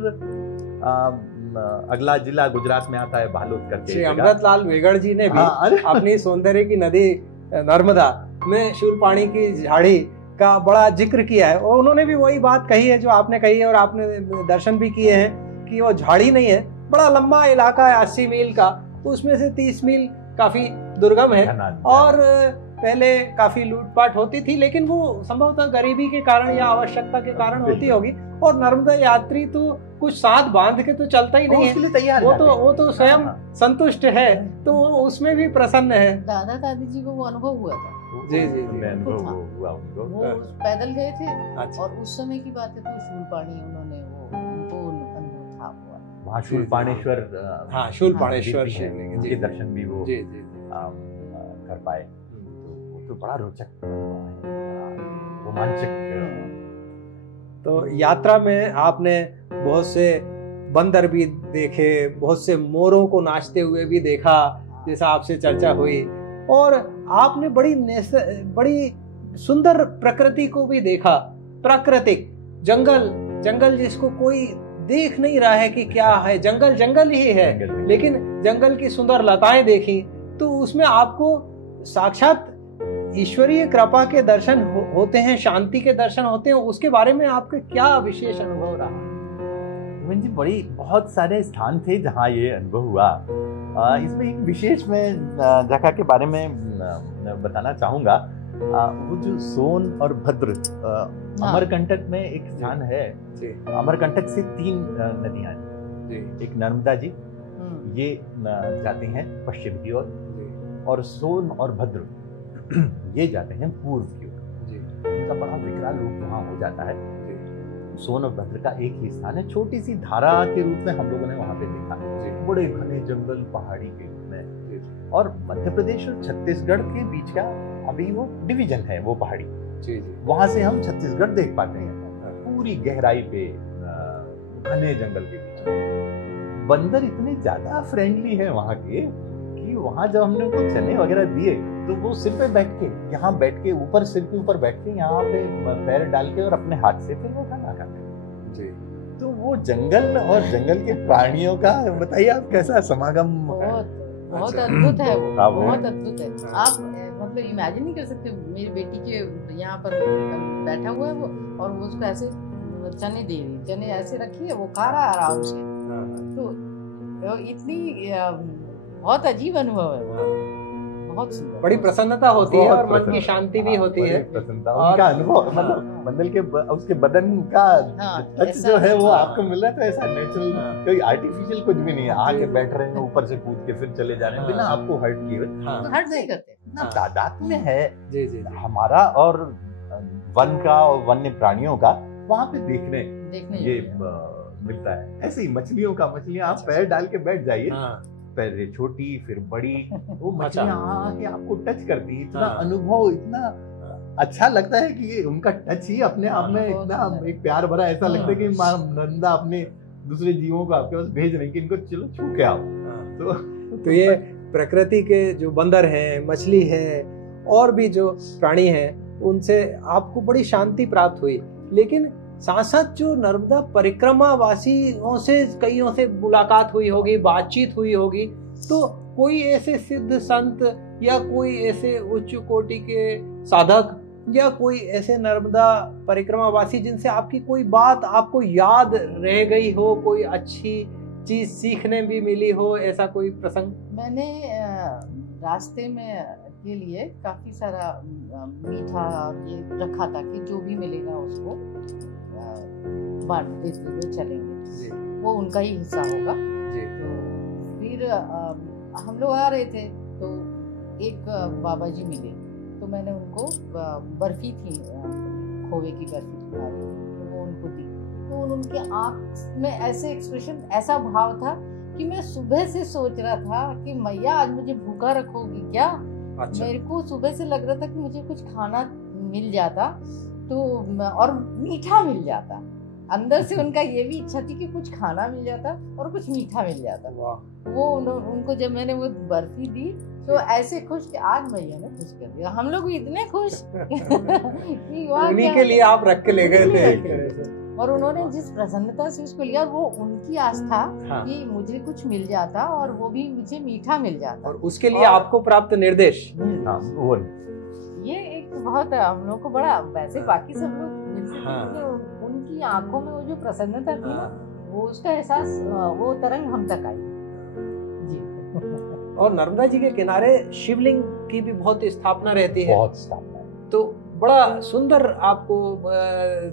अगला जिला गुजरात में आता है बालोद करके। श्री अमृतलाल वेगड़ जी ने भी अपनी सौंदर्य की नदी नर्मदा में शूलपाणी की झाड़ी का बड़ा जिक्र किया है, और उन्होंने भी वही बात कही है जो आपने कही है, और आपने दर्शन भी किए हैं कि वो झाड़ी नहीं है, बड़ा लंबा इलाका है 80 मील का, उसमें से 30 मील काफी दुर्गम है, और पहले काफी लूटपाट होती थी, लेकिन वो संभवतः गरीबी के कारण या आवश्यकता के कारण होती होगी, और नर्मदा यात्री तो कुछ साथ बांध के तो चलता ही नहीं है, तैयार वो तो स्वयं संतुष्ट है, तो वो उसमें भी प्रसन्न है। दादा दादी जी को वो अनुभव हुआ था। जी जी, वो पैदल गए थे। अच्छा। और उस समय की बात है तो शूलपाणी उन्होंने उनको अनुभव था वहाँ शूलपाणेश्वर, हाँ शूलपाणेश्वर के दर्शन भी वो कर पाए, तो बड़ा रोचक रोमांचक। तो यात्रा में आपने बहुत से बंदर भी देखे, बहुत से मोरों को नाचते हुए भी देखा, जैसा आपसे चर्चा हुई, और आपने बड़ी सुंदर प्रकृति को भी देखा, प्राकृतिक जंगल जिसको कोई देख नहीं रहा है कि क्या है, जंगल ही है, लेकिन जंगल की सुंदर लताएं देखी, तो उसमें आपको साक्षात ईश्वरीय कृपा के दर्शन होते हैं, शांति के दर्शन होते हैं। उसके बारे में आपके क्या विशेष अनुभव रहा? जी बहुत सारे स्थान थे जहाँ ये अनुभव हुआ। इसमें एक विशेष मैं जगह के बारे में बताना चाहूंगा। वो जो सोन और भद्र, अमरकंटक में एक स्थान है। अमरकंटक से 3 नदियां हैं, एक नर्मदा जी, ये जाती हैं पश्चिम की ओर, और सोन और भद्र ये जाते हैं पूर्व की ओर। उनका बड़ा विकराल रूप वहाँ हो जाता है। सोन और भद्र का एक ही स्थान है, छोटी सी धारा के रूप में हम लोगों ने वहाँ पे देखा, बड़े घने जंगल पहाड़ी के रूप में, और मध्य प्रदेश और छत्तीसगढ़ के बीच का अभी वो डिवीजन है, वो पहाड़ी, वहां से हम छत्तीसगढ़ देख पाते हैं पूरी गहराई पे, घने जंगल के बीच। बंदर इतने ज्यादा फ्रेंडली है वहाँ के कि वहाँ जब हमने उनको चने वगैरह दिए तो वो सिर पे बैठ के, यहाँ बैठ के ऊपर, सिर के ऊपर बैठ के यहाँ पे पैर डाल के और अपने हाथ से फिर वो खाना खाते जी। तो वो जंगल और जंगल के प्राणियों का बताइए आप कैसा समागम। बहुत अद्भुत है वो, बहुत अद्भुत है। आप मतलब इमेजिन नहीं कर सकते। मेरी बेटी के यहाँ पर बैठा हुआ है वो, और वो उसको ऐसे चने दे रही, चने ऐसे रखी है, वो खा रहा है आराम से। तो इतनी बहुत अजीब अनुभव है, बहुत सुंदर, बड़ी प्रसन्नता होती है और मन की शांति भी होती है। उनका अनुभव मतलब बंदल के उसके बदन का टच जो है वो आपको मिल रहा है, तो ऐसा नेचुरल, कोई आर्टिफिशियल कुछ भी नहीं है। आके बैठ रहे हैं, ऊपर से कूद के फिर चले जा रहे हैं बिना आपको हर्ट किए हुए। हर्ट नहीं करते, तादाद में है हमारा और वन का और वन्य प्राणियों का वहाँ पे देखने ये मिलता है। ऐसे ही मछलियां आप पैर डाल के बैठ जाइए, पहले छोटी फिर बड़ी, वो मछलियां आके आपको टच करती, इतना अनुभव, इतना अच्छा लगता है कि ये उनका टच ही अपने आप में इतना एक प्यार भरा, ऐसा लगता है कि माँ नंदा अपने दूसरे जीवों को आपके पास भेज रही कि इनको चलो छू के आओ। तो ये प्रकृति के जो बंदर हैं, मछली है, और भी जो प्राणी हैं, उनसे आपको बड़ी शांति प्राप्त हुई। लेकिन साथ साथ जो नर्मदा परिक्रमा वासियों से कईयों से मुलाकात हुई होगी, बातचीत हुई होगी, तो कोई ऐसे सिद्ध संत या कोई ऐसे उच्च कोटि के साधक या कोई ऐसे नर्मदा परिक्रमा वासी जिनसे आपकी कोई बात आपको याद रह गई हो, कोई अच्छी चीज सीखने भी मिली हो, ऐसा कोई प्रसंग? मैंने रास्ते में के लिए काफी सारा मीठा ये रखा था कि जो भी मिलेगा उसको बांट देते हुए चलेंगे, वो उनका ही हिस्सा होगा। तो फिर हम लोग आ रहे थे, तो एक बाबा जी मिले, तो मैंने उनको बर्फी थी, खोवे की बर्फी थी, तो वो उनको दी। तो उनके आँख में ऐसे एक्सप्रेशन, ऐसा भाव था कि मैं सुबह से सोच रहा था कि मैया आज मुझे भूखा रखोगी क्या। अच्छा। मेरे को सुबह से लग रहा था कि मुझे कुछ खाना मिल जाता तो, और मीठा मिल जाता। अंदर से उनका ये भी इच्छा थी कि कुछ खाना मिल जाता और कुछ मीठा मिल जाता। वो उनको जब मैंने वो बर्फी दी तो ऐसे खुश कि आज मैया ने खुश कर दिया। हम लोग भी इतने खुश कि उन्हीं के लिए आप रख के ले गए थे। और उन्होंने जिस प्रसन्नता से उसको लिया, वो उनकी आस्था कि मुझे कुछ मिल जाता और वो भी मुझे मीठा मिल जाता, और उसके लिए आपको प्राप्त निर्देश। वो ये एक बहुत हम लोग को बड़ा, वैसे बाकी सब लोग मिलते थे, उनकी आंखों में वो जो प्रसन्नता थी ना, वो उसका एहसास, वो तरंग हम तक आई जी। और नर्मदा जी के किनारे शिवलिंग की भी बहुत स्थापना रहती है, बहुत स्थापना है। तो बड़ा सुंदर आपको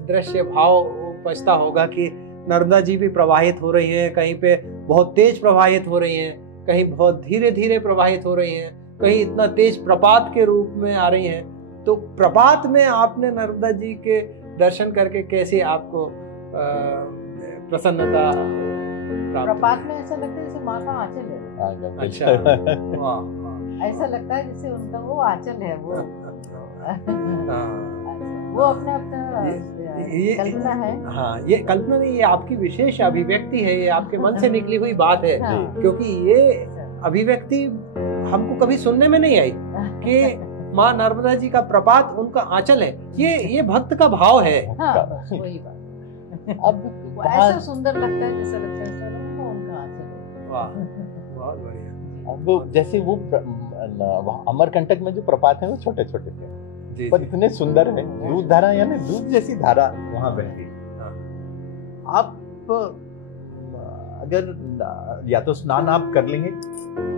दृश्य भाव उपजता होगा कि नर्मदा जी भी प्रवाहित हो रही है, कहीं पे बहुत तेज प्रवाहित हो रही हैं, कहीं बहुत धीरे धीरे प्रवाहित हो रही हैं, कहीं इतना तेज प्रपात के रूप में आ रही हैं। तो प्रपात में आपने नर्मदा जी के दर्शन करके कैसे आपको प्रसन्नता प्राप्त? प्रपात में ऐसा लगता है जैसे माँ का आंचल है। अच्छा। ऐसा लगता है जैसे उनका वो आंचल है, वो अपना ये कल्पना है। हाँ, ये कल्पना नहीं, ये आपकी विशेष अभिव्यक्ति है, ये आपके मन से निकली हुई बात है। क्योंकि ये अभिव्यक्ति हमको कभी सुनने में नहीं आई कि माँ नर्मदा जी का प्रपात उनका आंचल है। ये भक्त का भाव है। वही बात। अब ऐसा सुंदर लगता है, जैसा लगता है चलो उनका आंचल है। वाह, बहुत बढ़िया। अब वो जैसे वो अमरकंटक में जो प्रपात है वो छोटे छोटे थे, पर इतने सुंदर है। दूध धारा यानी दूध जैसी धारा वहां बहती। आप अगर या तो स्नान आप कर लेंगे,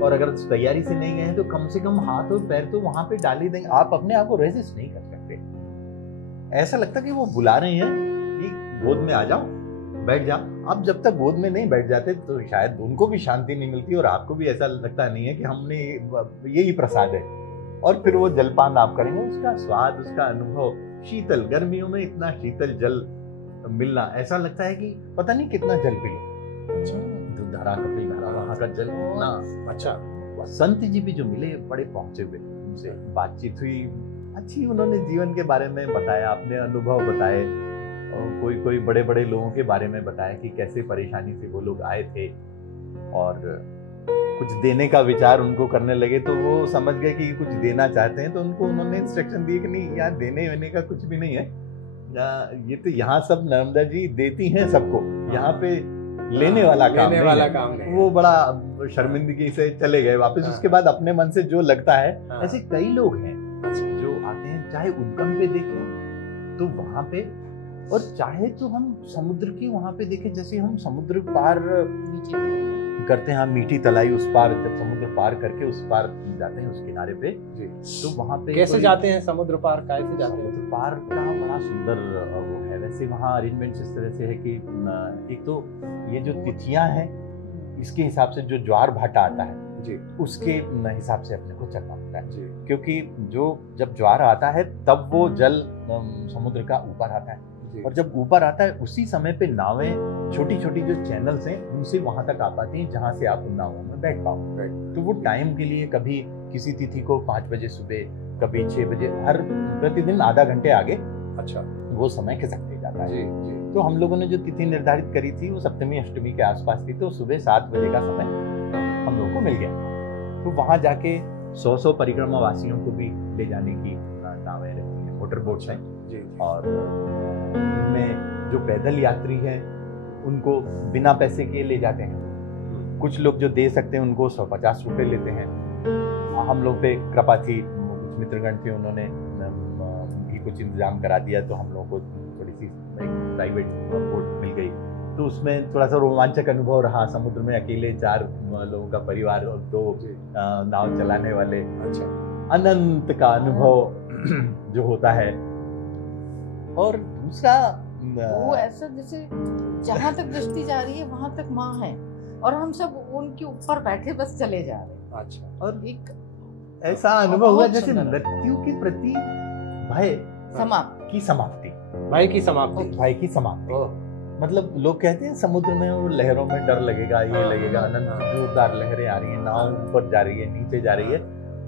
और अगर तैयारी से नहीं गए हैं तो कम से कम हाथ और पैर तो वहां पे डाल ही देंगे। आप अपने आप को रेजिस्ट नहीं कर सकते। ऐसा लगता कि वो बुला रहे हैं कि गोद में आ जाओ, बैठ जाओ। आप जब तक गोद में नहीं बैठ जाते तो शायद उनको भी शांति नहीं मिलती, और आपको भी ऐसा लगता नहीं है कि हमने यही प्रसाद है। और फिर वो जलपान आप करेंगे, उसका स्वाद, उसका अनुभव, शीतल, गर्मियों में इतना शीतल जल मिलना, ऐसा लगता है कि पता नहीं कितना जल पी लो। दूध धारा, कपिल धारा, वहां का जल इतना अच्छा। संत जी भी जो मिले बड़े पहुंचे हुए, उनसे बातचीत हुई अच्छी, उन्होंने जीवन के बारे में बताया, अपने अनुभव बताए, और कोई बड़े बड़े लोगों के बारे में बताया कि कैसे परेशानी से वो लोग आए थे, और कुछ देने का विचार उनको करने लगे। तो वो समझ गए कि कुछ देना चाहते हैं, तो उनको उन्होंने इंस्ट्रक्शन दिए कि नहीं यार, देने वेने का कुछ भी नहीं है, ये तो यहाँ सब नर्मदा जी देती हैं सबको, यहाँ पे लेने वाला काम नहीं। वो बड़ा शर्मिंदगी से चले गए वापस। उसके बाद अपने मन से जो लगता है, ऐसे कई लोग हैं जो आते हैं, चाहे उद्गम पे देखें तो वहां पे, और चाहे तो हम समुद्र की वहां पे देखें, जैसे हम समुद्र पार करते हैं, मीठी तलाई उस पार, जब समुद्र पार करके उस पार जाते हैं, उस किनारे पे जी, तो वहां पे कैसे जाते हैं समुद्र पार? कैसे जाते हैं? समुद्र पार का बड़ा सुंदर वो है। वैसे वहाँ अरेंजमेंट इस तरह से है कि एक तो ये जो तिथियां हैं, इसके हिसाब से जो ज्वार भाटा आता है जी, उसके हिसाब से अपने को चलना पड़ता है जी, क्योंकि जब ज्वार आता है तब वो जल समुद्र का ऊपर आता है, और जब ऊपर आता है उसी समय पे नावें, छोटी छोटी जो चैनल्स हैं, उनसे वहां तक आ पाती हैं जहां से आप उन नावों में बैठ पाओ। तो वो टाइम के लिए कभी किसी तिथि को 5 बजे सुबह, कभी 6 बजे, हर प्रतिदिन आधा घंटे आगे अच्छा वो समय खिसकते जाता है जी। तो हम लोगों ने जो तिथि निर्धारित करी थी वो सप्तमी अष्टमी के आसपास थी, तो सुबह 7 बजे का समय हम लोगों को मिल गया। तो वहां जाके 100 परिक्रमा वासियों को भी ले जाने की नावें रहती हैं, मोटर बोट्स हैं जी, और उनमें जो पैदल यात्री हैं उनको बिना पैसे के ले जाते हैं। कुछ लोग जो दे सकते हैं उनको 150 रुपये लेते हैं। हम लोग पे कृपा थी, कुछ मित्रगण थे, उन्होंने भी कुछ इंतजाम करा दिया, तो हम लोगों को थोड़ी सी प्राइवेट बोट मिल गई। तो उसमें थोड़ा सा रोमांचक अनुभव रहा। समुद्र में अकेले 4 लोगों का परिवार और 2 नाव चलाने वाले, अच्छा अनंत का अनुभव जो होता है। और दूसरा वो ऐसा जैसे जहां तक दृष्टि जा रही है वहां तक माँ है, और हम सब उनके ऊपर बैठे बस चले जा रहे हैं। अच्छा, और एक ऐसा अनुभव हुआ बहुत जैसे सुंदर। मृत्यु के प्रति भय समाप्त। की समाप्ति, भाई की समाप्ति। भय की समाप्ति। ओह, मतलब लोग कहते हैं समुद्र में और लहरों में डर लगेगा, ये हाँ, लगेगा, हाँ, अनंत हाँ। जोरदार लहरें आ रही है, नाव ऊपर जा रही है, नीचे जा रही है,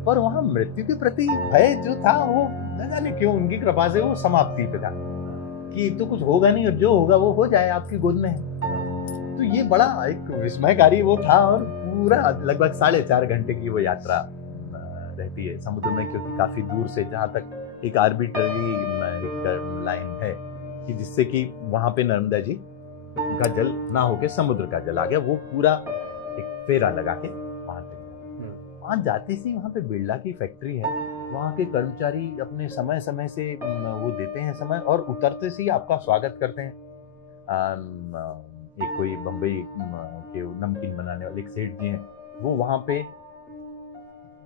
पर वहां मृत्यु के प्रति भय जो था वो न जाने क्यों उनकी कृपा से वो समाप्ति पे था कि तो कुछ होगा नहीं और जो होगा वो हो जाए, आपकी गोद में है। तो ये बड़ा एक विस्मयकारी वो था और पूरा लगभग 4.5 घंटे की वो यात्रा रहती है समुद्र में, क्योंकि काफी दूर से जहाँ तक एक आर्बिट्ररी एक लाइन है कि जिससे कि वहां पे नर्मदा जी का जल ना होके समुद्र का जल आ गया, वो पूरा एक फेरा लगा के वहां तक गया। वहां जाते से वहां पे बिरला की फैक्ट्री है, वहां के कर्मचारी अपने समय समय से वो देते हैं समय, और उतरते से ही आपका स्वागत करते हैं। एक कोई बम्बई के नमकीन बनाने वाले एक सेठ जी हैं, वो वहां पे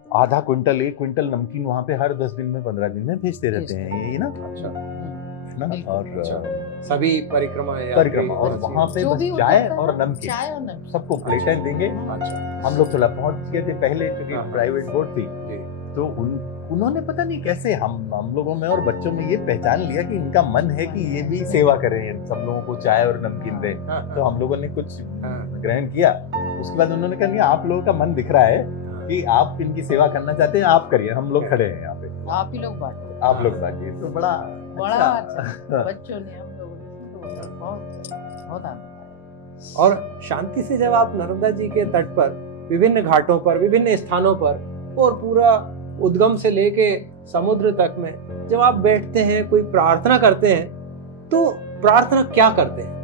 आधा क्विंटल 1 क्विंटल नमकीन वहां पे हर 10 दिन में 15 दिन में भेजते रहते हैं, ये ना अच्छा, ना। और सभी परिक्रमा और वहां पे जो बस भी चाय उतरता है, और नमकीन, चाय और नमकीन। सबको प्लेटें देंगे। अच्छा, हम लोग थोड़ा पहुंच गए थे पहले, क्योंकि हाँ। प्राइवेट बोर्ड थी, जी, तो उन्होंने पता नहीं कैसे हम लोगों में और बच्चों में ये पहचान लिया कि इनका मन है कि ये भी सेवा करें, सब लोगों को चाय और नमकीन दें। हाँ, तो हम लोगों ने कुछ हाँ, ग्रहण किया। उसके बाद उन्होंने कहा नहीं, आप लोगों का मन दिख रहा है कि आप इनकी सेवा करना चाहते हैं, आप करिए, हम लोग खड़े हैं यहाँ पे, आप ही लोग बांटो। आप लोग बांटिए। तो बड़ा अच्छा बच्चों ने, हम लोगों ने बहुत बहुत आनंद आया। और शांति से जब आप नर्मदा जी के तट पर विभिन्न घाटों पर विभिन्न स्थानों पर और पूरा उद्गम से लेके समुद्र तक में जब आप बैठते हैं, कोई प्रार्थना करते हैं, तो प्रार्थना क्या करते हैं?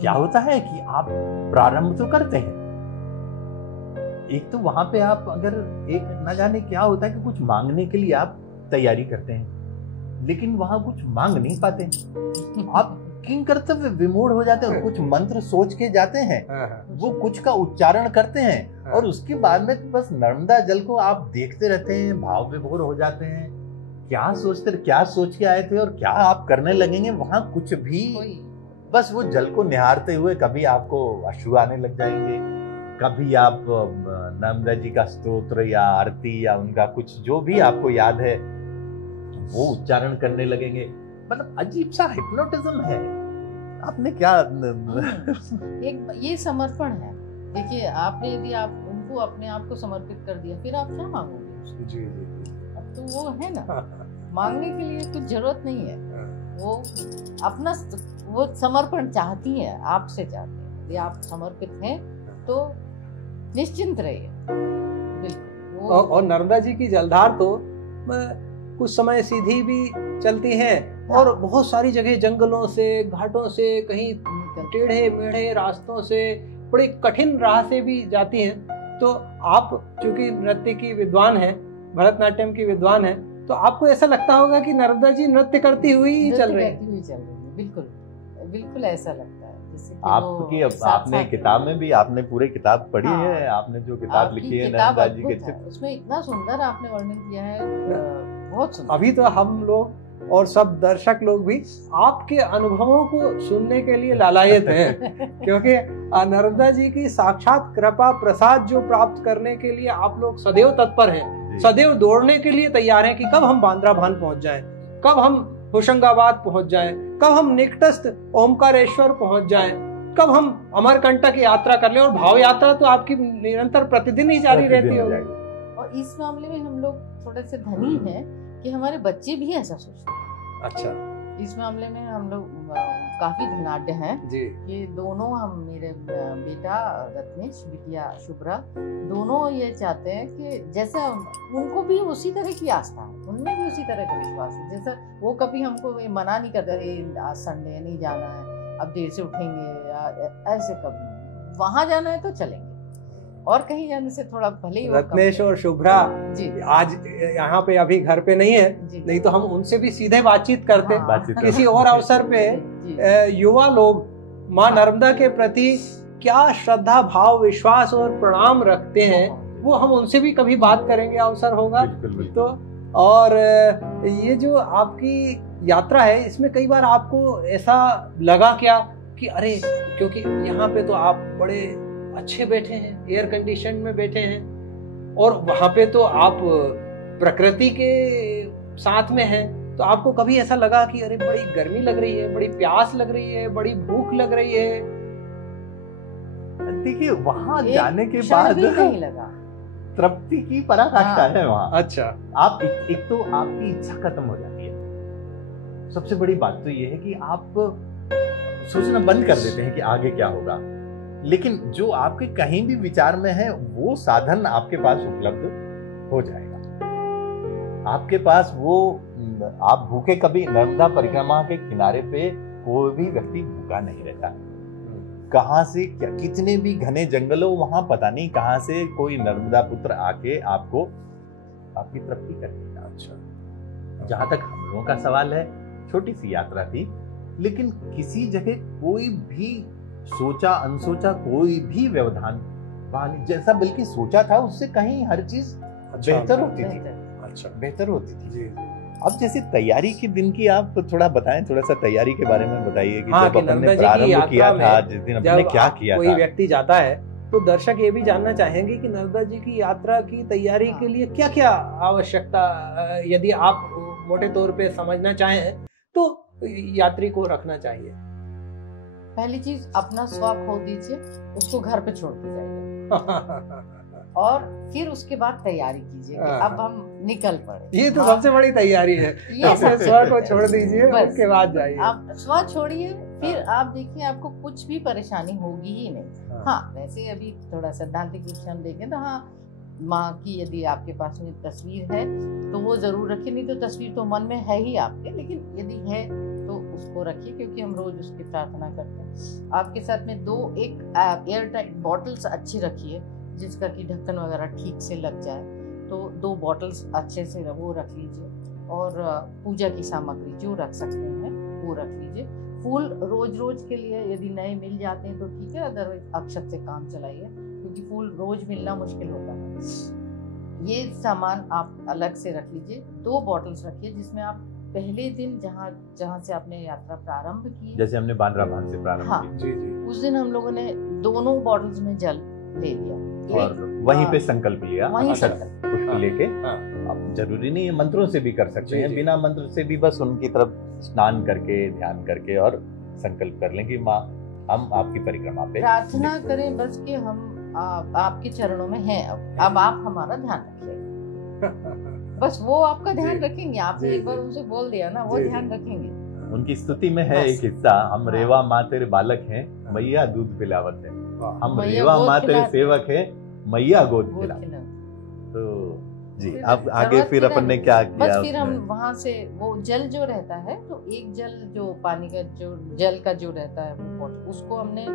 क्या होता है कि आप प्रारंभ तो करते हैं, एक तो वहां पे आप अगर एक न जाने क्या होता है कि कुछ मांगने के लिए आप तैयारी करते हैं, लेकिन वहां कुछ मांग नहीं पाते, आप किंग कर्तव्य विमूढ़ हो जाते हैं, कुछ मंत्र सोच के जाते हैं, वो कुछ का उच्चारण करते हैं, और उसके बाद में तो बस नर्मदा जल को आप देखते रहते हैं, भाव विभोर हो जाते हैं। क्या सोच के आए थे और क्या आप करने लगेंगे, वहां कुछ भी, बस वो जल को निहारते हुए कभी आपको अश्रु आने लग जाएंगे, कभी आप नर्मदा जी का स्तोत्र या आरती या उनका कुछ जो भी आपको याद है वो उच्चारण करने लगेंगे। मतलब अजीब सा हिप्नोटिज्म है। आपने क्या एक ये समर्पण है। देखिए, आपने यदि आप उनको अपने आप को समर्पित कर दिया, फिर आप क्या मांगोगे उसको? जी जी, अब तो वो है ना, मांगने के लिए कुछ जरूरत नहीं है। वो अपना वो समर्पण चाहती है, आपसे चाहती है। यदि आप समर्पित हैं तो निश्चिंत रहिए। बिल्कुल। और नर्मदा जी की जलधार तो कुछ समय सीधी भी चलती है, और बहुत सारी जगह जंगलों से, घाटों से, कहीं टेढ़े मेढ़े रास्तों से, बड़ी कठिन राह से भी जाती हैं। तो आप चूंकि नृत्य की विद्वान हैं, भरतनाट्यम की विद्वान हैं, तो आपको ऐसा लगता होगा कि नर्मदा जी नृत्य करती हुई ही चल रही है। बिल्कुल बिल्कुल ऐसा लगता है। आपकी आपने किताब में भी आपने पूरे किताब पढ़ी है, आपने जो किताब लिखी है नर्मदा जी के चित्र, उसमें इतना सुंदर आपने वर्णन किया है, बहुत सुंदर। अभी तो हम लोग और सब दर्शक लोग भी आपके अनुभवों को सुनने के लिए लालायित हैं, क्योंकि नर्मदा जी की साक्षात कृपा प्रसाद जो प्राप्त करने के लिए आप लोग सदैव तत्पर हैं, सदैव दौड़ने के लिए तैयार हैं कि कब हम बांद्रा भान पहुंच जाएं, कब हम होशंगाबाद पहुंच जाएं, कब हम निकटस्थ ओमकारेश्वर पहुंच जाएं, कब हम अमरकंटक यात्रा कर लें। और भाव यात्रा तो आपकी निरंतर प्रतिदिन ही जारी रहती होगी। और इस मामले में हम लोग थोड़े से धनी हैं कि हमारे बच्चे भी ऐसा सोचते हैं। अच्छा, इस मामले में हम लोग काफी धनाढ्य हैं जी। ये दोनों, हम मेरे बेटा रत्नेश, बिटिया शुभ्रा, दोनों ये चाहते हैं कि जैसा उनको भी उसी तरह की आस्था है, उनमें भी उसी तरह का विश्वास है। जैसा वो कभी हमको मना नहीं करते, आज संडे नहीं जाना है, अब देर से उठेंगे, या ऐसे कभी वहां जाना है तो चलेंगे, और कहीं जाने से थोड़ा भले ही। रत्नेश और शुभ्रा जी आज यहाँ पे अभी घर पे नहीं है, नहीं तो हम उनसे भी सीधे बातचीत करते। किसी और अवसर पे युवा लोग माँ नर्मदा के प्रति क्या श्रद्धा भाव विश्वास और प्रणाम रखते हैं, वो हम उनसे भी कभी बात करेंगे, अवसर होगा तो। और ये जो आपकी यात्रा है, इसमें कई बार आपको ऐसा लगा क्या कि अरे, क्योंकि यहाँ पे तो आप बड़े अच्छे बैठे हैं, एयर कंडीशन में बैठे हैं, और वहां पे तो आप प्रकृति के साथ में हैं, तो आपको कभी ऐसा लगा कि अरे बड़ी गर्मी लग रही है, बड़ी प्यास लग रही है, बड़ी भूख लग रही है? देखिए वहां जाने के बाद नहीं लगा, तृप्ति की पराकाष्ठा है वहां। अच्छा, आप एक तो आपकी इच्छा खत्म हो जाती है। सबसे बड़ी बात तो ये है कि आप सोचना बंद कर देते हैं कि आगे क्या होगा, लेकिन जो आपके कहीं भी विचार में है वो साधन आपके पास उपलब्ध हो जाएगा। आपके पास वो, आप भूखे, कभी नर्मदा परिक्रमा के किनारे पे कोई भी व्यक्ति भूखा नहीं रहता। कहां से क्या, कितने भी घने जंगलों, वहां पता नहीं कहां से कोई नर्मदा पुत्र आके आपको आपकी तृप्ति कर देगा। अच्छा, जहां तक हम लोगों का सवाल है, छोटी सी यात्रा थी, लेकिन किसी जगह कोई भी सोचा अनसोचा कोई भी व्यवधान जैसा बल्कि सोचा था उससे कहीं हर चीज बेहतर होती थी। अच्छा, बेहतर होती थी। जी। अब जैसे तैयारी के दिन की आप थोड़ा बताएं, थोड़ा सा तैयारी के बारे में बताइए कि जब अपने प्रारंभ किया था, जिस दिन अपने क्या किया था। कोई व्यक्ति जाता है तो दर्शक ये भी जानना चाहेंगे कि नर्मदा जी की यात्रा की तैयारी के लिए क्या क्या आवश्यकता, यदि आप मोटे तौर पे समझना चाहें तो यात्री को रखना चाहिए। पहली चीज, अपना स्व खो दीजिए, उसको घर पे छोड़ के जाइए और फिर उसके बाद तैयारी कीजिए कि अब हम निकल पड़े। ये तो सबसे बड़ी तैयारी है। अपने स्व को छोड़ दीजिए, उसके बाद जाइए। आप स्व छोड़िए, फिर आप देखिए आपको कुछ भी परेशानी होगी ही नहीं। हाँ, वैसे अभी थोड़ा सैद्धांतिक रूप से हम देखें तो हाँ, माँ की यदि आपके पास में तस्वीर है तो वो जरूर रखिए, नहीं तो तस्वीर तो मन में है ही आपके, लेकिन यदि है तो उसको रखिए, क्योंकि हम रोज उसकी प्रार्थना करते हैं। आपके साथ में एक एयर टाइट बॉटल्स अच्छी रखिए, जिसका कि ढक्कन वगैरह ठीक से लग जाए, तो 2 बॉटल्स अच्छे से वो रख लीजिए। और पूजा की सामग्री जो रख सकते हैं वो रख लीजिए। फूल रोज रोज के लिए यदि नए मिल जाते हैं तो ठीक है, अदरवाइज अक्षत से काम चलाइए, क्योंकि फूल रोज मिलना मुश्किल होता है। ये सामान आप अलग से रख लीजिए। 2 बॉटल्स रखिए जिसमें आप पहले दिन जहाँ से आपने यात्रा प्रारंभ की, जैसे हमने बांद्रा भान से प्रारंभ की, जी जी, उस दिन हम लोगों ने दोनों बॉटल्स में जल ले लिया और वहीं पे संकल्प लिया, पुष्प लेके। अब जरूरी नहीं है, मंत्रों से भी कर सकते हैं, बिना मंत्र से भी बस उनकी तरफ स्नान करके ध्यान करके और संकल्प कर लें कि माँ हम आपकी परिक्रमा पे प्रार्थना करें बस कि हम आपके चरणों में हैं, अब आप हमारा ध्यान रखिए। बस वो आपका ध्यान रखेंगे, आपने एक बार उनसे बोल दिया ना, वो ध्यान रखेंगे। उनकी स्तुति में है एक हिस्सा, हम रेवा माँ तेरे बालक हैं, मैया दूध पिलावत है। हम रेवा माँ तेरे सेवक हैं, मैया गोद खिलावत। तो जी, अब आगे फिर अपन ने क्या किया? बस फिर हम वहाँ से वो जल जो रहता है, तो एक जल जो पानी का जो जल का जो रहता है वो बॉटल, उसको हमने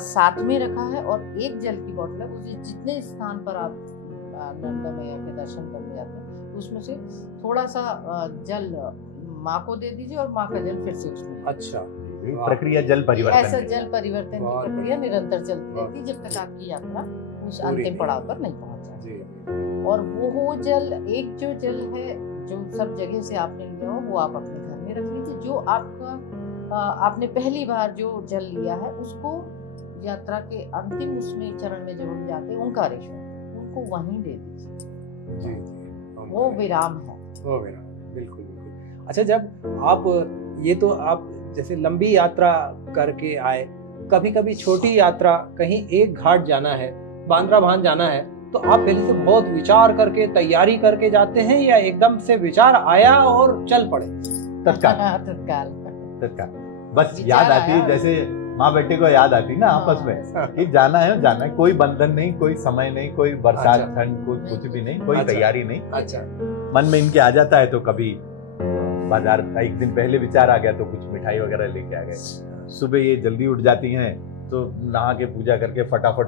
साथ में रखा है, और एक जल की बॉटल है, उसे जितने स्थान पर आप नर्मदा मैया के दर्शन करने जाते हैं उसमें से थोड़ा सा जल माँ को दे दीजिए और माँ का जल फिर से उसमें। अच्छा, प्रक्रिया जल परिवर्तन, ऐसा जल परिवर्तन की प्रक्रिया निरंतर चलती रहती है जब तक आपकी यात्रा उस अंतिम पड़ाव पर नहीं पहुंच जाती। और वो जल, एक जो जल है जो सब जगह से आपने लिया हो, वो आप अपने घर में रख लीजिए। जो आपका आपने पहली बार जो जल लिया है उसको यात्रा के अंतिम उसमें चरण में जब हम जाते हैं ओंकारेश्वर, उनको वहीं दे दीजिए। जी, वो विराम है, वो विराम, बिल्कुल बिल्कुल। अच्छा, जब आप ये तो आप जैसे लंबी यात्रा करके आए, कभी कभी छोटी यात्रा, कहीं एक घाट जाना है, बांद्रा भान जाना है, तो आप पहले से बहुत विचार करके तैयारी करके जाते हैं, या एकदम से विचार आया और चल पड़े? तत्काल बस याद आती है, जैसे माँ बेटे को याद आती ना आपस में कि जाना है, कोई बंधन नहीं, कोई समय नहीं, कोई बरसात ठंड कुछ भी नहीं, कोई तैयारी नहीं। अच्छा, मन में इनके आ जाता है तो कभी बाजार एक दिन पहले विचार आ गया तो कुछ मिठाई वगैरह लेके आ गए। सुबह ये जल्दी उठ जाती हैं तो नहा के पूजा करके फटाफट,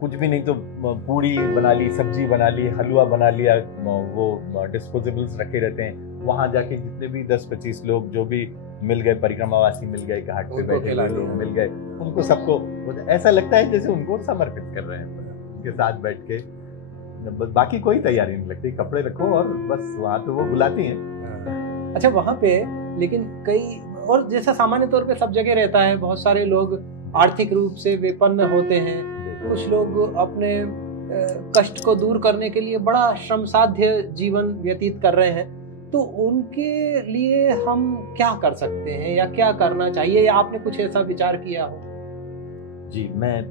कुछ भी नहीं तो पूड़ी बना ली, सब्जी बना ली, हलवा बना लिया, वो डिस्पोजेबल्स रखे रहते हैं। वहां जाके जितने भी 10-25 लोग जो भी मिल गए, परिक्रमावासी मिल गए, घाट पे बैठे लोग मिल गए, उनको सबको ऐसा लगता है जैसे उनको समर्पित कर रहे हैं, उनके साथ बैठ के। बाकी कोई तैयारी नहीं लगती, कपड़े रखो और बस वहां तो वो बुलाती हैं। अच्छा, वहां पे लेकिन कई, और जैसा सामान्य तौर पे सब जगह रहता है, बहुत सारे लोग आर्थिक रूप से विपन्न होते हैं, कुछ लोग अपने कष्ट को दूर करने के लिए बड़ा श्रम साध्य जीवन व्यतीत कर रहे हैं, तो उनके लिए हम क्या कर सकते हैं या क्या करना चाहिए, या आपने कुछ ऐसा विचार किया हो? जी, मैं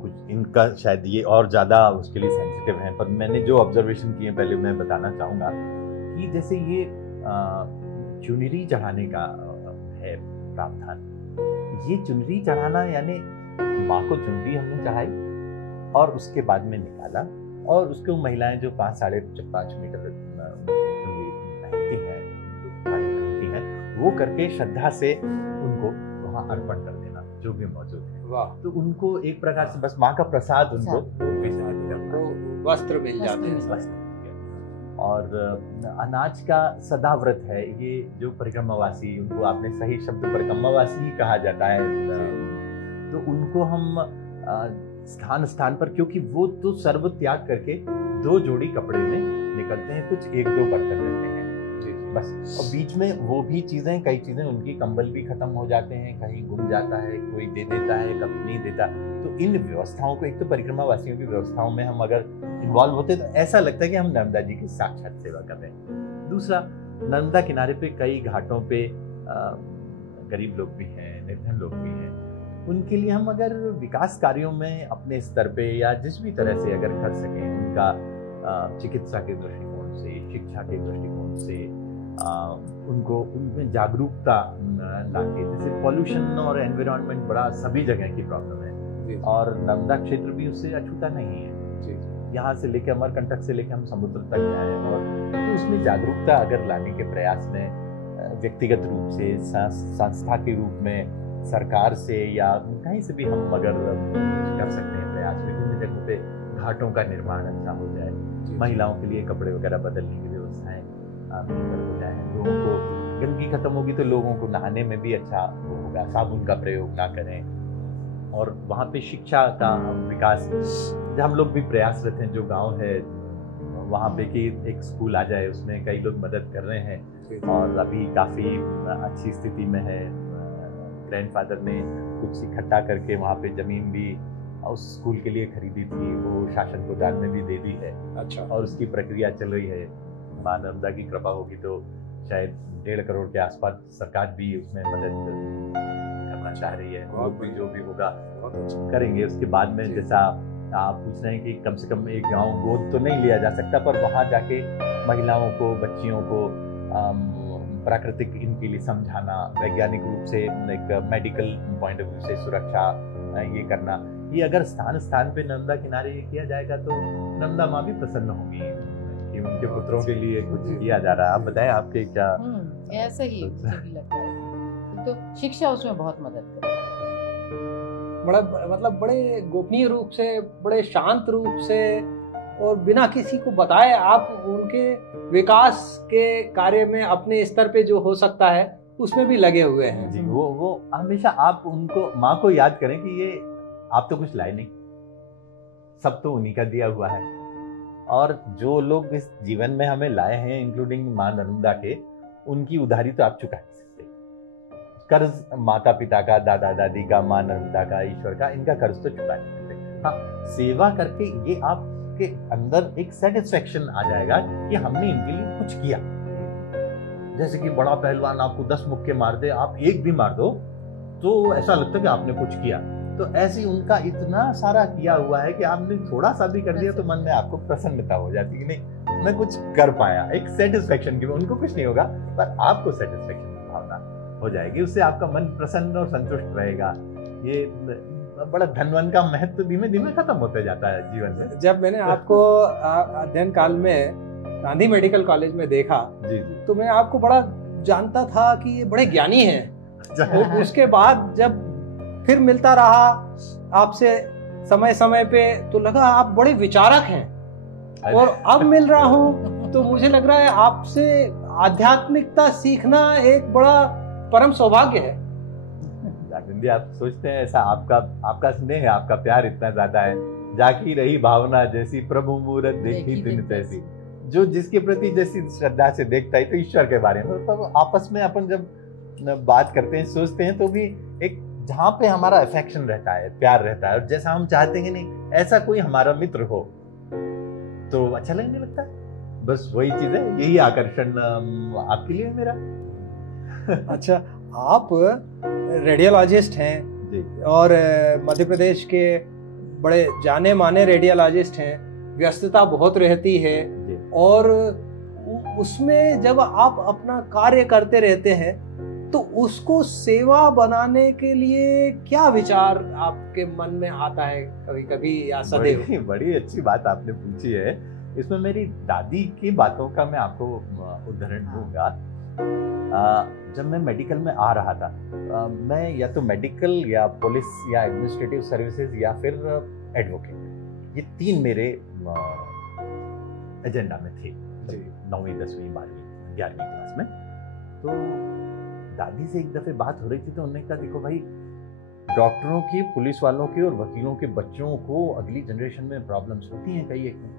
कुछ इनका शायद ये और ज़्यादा उसके लिए सेंसिटिव है, पर मैंने जो ऑब्जर्वेशन किए पहले मैं बताना चाहूँगा कि जैसे ये चुनरी चढ़ाने का है प्रावधान। ये चुनरी चढ़ाना यानी माँ को चुनरी हमने चढ़ाई और उसके बाद में निकाला, और उसको महिलाएं जो 5-5.5 मीटर चुनरी पहनती हैं, वो करके श्रद्धा से उनको वहाँ अर्पण कर देना जो भी मौजूद है। वाह। तो उनको एक प्रकार से बस माँ का प्रसाद उनको वस्त्र मिल जाते हैं। और अनाज का सदाव्रत है ये, जो परिक्रमावासी, उनको आपने सही शब्द परिक्रमावासी ही कहा जाता है, तो उनको हम स्थान स्थान पर, क्योंकि वो तो सर्व त्याग करके 2 जोड़ी कपड़े में निकलते हैं, कुछ 1-2 बर्तन रहते हैं बस, और बीच में वो भी चीजें, कई चीजें उनकी, कंबल भी खत्म हो जाते हैं, कहीं गुम जाता है, कोई दे देता है, कभी नहीं देता। तो इन व्यवस्थाओं को, एक तो परिक्रमा वासियों की व्यवस्थाओं में हम अगर इन्वॉल्व होते तो ऐसा लगता है कि हम नर्मदा जी की साक्षात सेवा कर रहे हैं। दूसरा, नर्मदा किनारे पे कई घाटों पे गरीब लोग भी हैं, निर्धन लोग भी हैं, उनके लिए हम अगर विकास कार्यों में अपने स्तर पे या जिस भी तरह से अगर कर सकें, उनका चिकित्सा के दृष्टिकोण से, शिक्षा के दृष्टिकोण से उनको उनमें जागरूकता लाके, जैसे पॉल्यूशन और एनवायरनमेंट बड़ा सभी जगह की प्रॉब्लम है, और नर्मदा क्षेत्र भी उससे अछूता नहीं है। यहाँ से लेके अमरकंटक से लेके हम समुद्र तक जाए, और तो उसमें जागरूकता अगर लाने के प्रयास में व्यक्तिगत रूप से, संस्था के रूप में, सरकार से या कहीं से भी हम अगर कर सकते हैं प्रयास, विभिन्न जगहों पे घाटों का निर्माण अच्छा हो जाए, महिलाओं के लिए कपड़े वगैरह बदलने की व्यवस्थाएं हो जाए, लोगों को, गंदगी खत्म होगी तो लोगों को नहाने में भी अच्छा होगा, साबुन का प्रयोग ना करें, और वहाँ पे शिक्षा का विकास, जहाँ हम लोग भी प्रयासरत हैं, जो गांव है वहाँ पे कि एक स्कूल आ जाए, उसमें कई लोग मदद कर रहे हैं और अभी काफ़ी अच्छी स्थिति में है। ग्रैंडफादर ने कुछ इकट्ठा करके वहाँ पे ज़मीन भी उस स्कूल के लिए खरीदी थी, वो शासन को दान में भी दे दी है। अच्छा। और उसकी प्रक्रिया चल रही है, माँ नर्मदा की कृपा होगी तो शायद 1.5 करोड़ के आसपास सरकार भी उसमें मदद करना चाह रही है, और भी जो भी होगा करेंगे। उसके बाद में जैसा आप पूछ रहे हैं कि कम से कम एक गांव गोद तो नहीं लिया जा सकता, पर वहाँ जाके महिलाओं को, बच्चियों को प्राकृतिक इनके लिए समझाना, वैज्ञानिक रूप से, एक मेडिकल पॉइंट ऑफ व्यू से सुरक्षा ये करना, ये अगर स्थान स्थान पे नर्मदा किनारे ये किया जाएगा तो नर्मदा माँ भी प्रसन्न होगी कि उनके पुत्रों के लिए कुछ किया जा रहा है। आप बताएं, आपके क्या? ऐसा ही मुझे भी लगता है, तो शिक्षा उसमें बहुत मदद करेगी। बड़ा मतलब बड़े गोपनीय रूप से, बड़े शांत रूप से और बिना किसी को बताए आप उनके विकास के कार्य में अपने स्तर पे जो हो सकता है उसमें भी लगे हुए हैं। जी, वो हमेशा आप उनको, माँ को याद करें कि ये आप तो कुछ लाए नहीं, सब तो उन्हीं का दिया हुआ है, और जो लोग इस जीवन में हमें लाए हैं, इंक्लूडिंग माँ नर्मदा के, उनकी उधारी तो आप चुका नहीं सकते। कर्ज माता पिता का, दादा दादी का, माँ नर्मदा का, ईश्वर का, इनका कर्ज तो चुका नहीं सकते। हाँ, सेवा करके ये आपके अंदर एक सेटिस्फेक्शन आ जाएगा कि हमने इनके लिए कुछ किया। जैसे कि बड़ा पहलवान आपको 10 मुक्के मार दे, आप एक भी मार दो तो ऐसा लगता है कि आपने कुछ किया। तो ऐसे उनका इतना सारा किया हुआ है कि आपने थोड़ा सा भी कर दिया तो मन में आपको प्रसन्नता हो जाती है कि नहीं, मैं कुछ कर पाया, एक सेटिस्फेक्शन की। उनको कुछ नहीं होगा पर आपको सेटिस्फेक्शन की भावना हो जाएगी, उससे आपका मन प्रसन्न और संतुष्ट रहेगा। ये बड़ा धनवन का महत्व धीमे धीमे खत्म होते जाता है जीवन में। जब मैंने आपको अध्ययन काल में गांधी मेडिकल कॉलेज में देखा, जी, तो मैं आपको बड़ा जानता था कि ये बड़े ज्ञानी हैं। उसके बाद जब फिर मिलता रहा आपसे समय समय पे, तो लगा आप बड़े विचारक हैं। और अब मिल रहा हूँ तो मुझे लग रहा है आपसे आध्यात्मिकता सीखना एक बड़ा परम सौभाग्य है। आप सोचते हैं ऐसा? आपका स्नेह, आपका प्यार इतना ज्यादा है। जाकी रही भावना जैसी, प्रभु मूरत देखी दिन तैसी। जो जिसके प्रति जैसी श्रद्धा से देखता है, तो ईश्वर के बारे में तो आपस में अपन जब बात करते हैं, सोचते हैं, तो भी एक जहाँ पे हमारा अफेक्शन रहता है, प्यार रहता है, और जैसा हम चाहते हैं नहीं ऐसा कोई हमारा मित्र हो तो अच्छा लगने लगता है। बस वही चीज है, यही आकर्षण आपके लिए है मेरा। अच्छा, आप रेडियोलॉजिस्ट हैं जी। और मध्य प्रदेश के बड़े जाने माने रेडियोलॉजिस्ट हैं, व्यस्तता बहुत रहती है जी। और उसमें जब आप अपना कार्य करते रहते हैं तो उसको सेवा बनाने के लिए क्या विचार आपके मन में आता है कभी कभी या सदैव? बड़ी अच्छी बात आपने पूछी है। इसमें मेरी दादी की बातों का मैं आपको उदाहरण दूंगा। जब मैं मेडिकल में आ रहा था, मैं या तो मेडिकल या पुलिस या एडमिनिस्ट्रेटिव सर्विसेज या फिर एडवोकेट, ये 3 मेरे एजेंडा में थे 9वीं 10वीं 12वीं 11वीं क्लास में। तो दादी से एक दफे बात हो रही थी तो उन्होंने कहा, देखो भाई, डॉक्टरों की, पुलिस वालों की और वकीलों के बच्चों को अगली जनरेशन में प्रॉब्लम्स होती हैं कई एक में।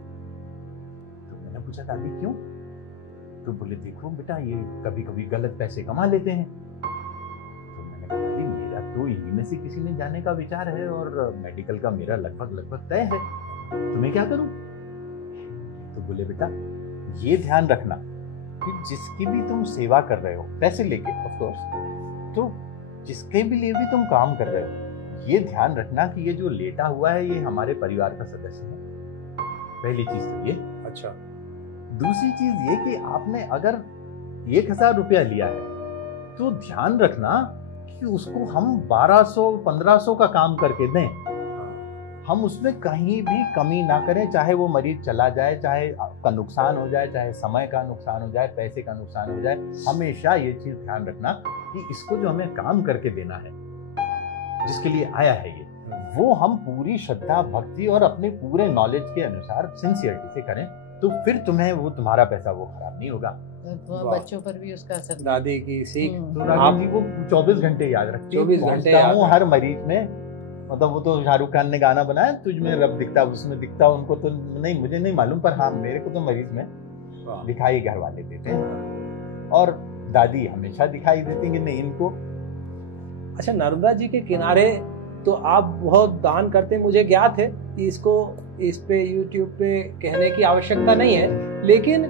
तो मैंने पूछा, दादी क्यों? तो बोले, देखो बेटा, ये कभी कभी गलत पैसे कमा लेते हैं। तो मैंने कहा, दादी मेरा तो इन्हीं में से किसी में जाने का विचार है और मेडिकल का मेरा लगभग तय है, तो मैं क्या करूं? तो बोले, बेटा ये ध्यान रखना कि जिसकी भी तुम सेवा कर रहे हो, पैसे लेके ऑफ कोर्स, तो जिसके भी लिए भी तुम काम कर रहे हो, ये ध्यान रखना कि ये जो लेटा हुआ है ये हमारे परिवार का सदस्य है। पहली चीज तो ये। अच्छा। दूसरी चीज ये कि आपने अगर 1000 रुपया लिया है तो ध्यान रखना कि उसको हम 1200-1500 का काम करके दें। हम उसमें कहीं भी कमी ना करें, चाहे वो मरीज चला जाए, चाहे आपका नुकसान हो जाए, चाहे समय का नुकसान हो जाए, पैसे का नुकसान हो जाए। हमेशा ये चीज ध्यान रखना कि इसको जो हमें काम करके देना है, जिसके लिए आया है ये, वो हम पूरी श्रद्धा भक्ति और अपने पूरे नॉलेज के अनुसार सिंसियरिटी से करें, तो फिर तुम्हें वो तुम्हारा पैसा वो खराब नहीं होगा। तो बच्चों पर भी उसका असर। दादी की सीख तो राघव जी वो 24 घंटे याद रखती है। 24 घंटे याद हूँ हर मरीज में। मतलब वो तो शाहरुख खान ने गाना बनाया, तुझ में रब दिखता, उसमें दिखता, उनको तो नहीं, मुझे नहीं मालूम, पर हाँ मेरे को तो मरीज में दिखाई घर वाले देते हैं और दादी हमेशा दिखाई देती कि नहीं इनको। अच्छा, नर्मदा जी के किनारे तो आप बहुत दान करते हैं, मुझे ज्ञात है, इसको इस पे YouTube पे कहने की आवश्यकता नहीं है, लेकिन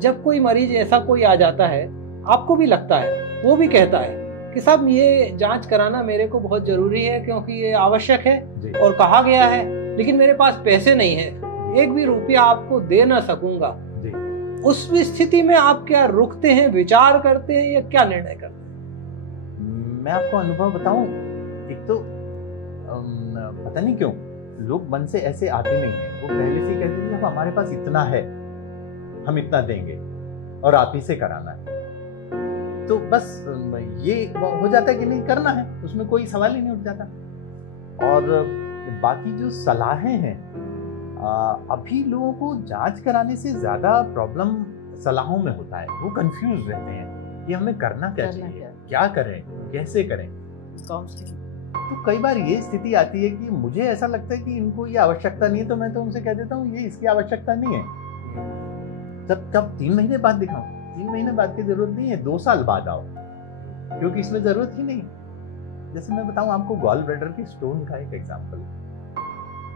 जब कोई मरीज ऐसा कोई आ जाता है, आपको भी लगता है, वो भी कहता है कि साहब ये जांच कराना मेरे को बहुत जरूरी है क्योंकि ये आवश्यक है और कहा गया है, लेकिन मेरे पास पैसे नहीं है, 1 भी रुपया आपको दे ना सकूंगा। उस स्थिति में आप क्या रुकते हैं, विचार करते हैं या क्या निर्णय करते हैं? मैं आपको अनुभव बताऊं, एक तो पता नहीं क्यों लोग मन से ऐसे आते नहीं है, वो पहले से ही कहते थे हमारे पास इतना है, हम इतना देंगे और आप ही से कराना है, तो बस ये हो जाता है कि नहीं करना है, उसमें कोई सवाल ही नहीं उठ जाता। और बाकी जो सलाहें हैं, अभी लोगों को जांच कराने से ज्यादा प्रॉब्लम सलाहों में होता है, वो कंफ्यूज रहते हैं कि हमें करना क्या चाहिए, क्या करें, कैसे करें। तो कई बार ये स्थिति आती है कि मुझे ऐसा लगता है कि इनको ये आवश्यकता नहीं है, तो मैं तो उनसे कह देता हूँ ये इसकी आवश्यकता नहीं है, तब 3 महीने बाद दिखाओ, 3 महीने बाद की जरूरत नहीं है, 2 साल बाद आओ, क्योंकि इसमें जरूरत ही नहीं। जैसे मैं बताऊं आपको गॉल ब्लैडर की स्टोन का एक एग्जांपल।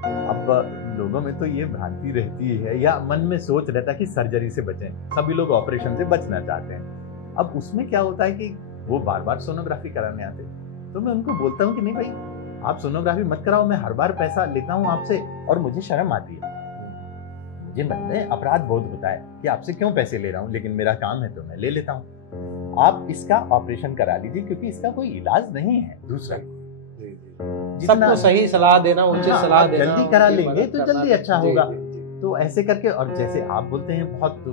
अब लोगों में तो ये भ्रांति रहती है या मन में सोच रहता है कि सर्जरी से बचें, सभी लोग ऑपरेशन से बचना चाहते हैं। अब उसमें क्या होता है कि वो बार बार सोनोग्राफी कराने आते, तो मैं उनको बोलता हूँ कि नहीं भाई आप सोनोग्राफी मत कराओ, मैं हर बार पैसा लेता हूँ आपसे और मुझे शर्म आती है, मुझे मन में अपराध बोध होता है कि आपसे क्यों पैसे ले रहा हूँ, लेकिन मेरा काम है तो मैं ले लेता हूँ। आप इसका ऑपरेशन करा लीजिए क्योंकि इसका कोई इलाज नहीं है दूसरा। सबको सही सलाह देना, उचित सलाह देना, जल्दी करा लेंगे तो जल्दी अच्छा होगा। तो ऐसे करके, और जैसे आप बोलते हैं बहुत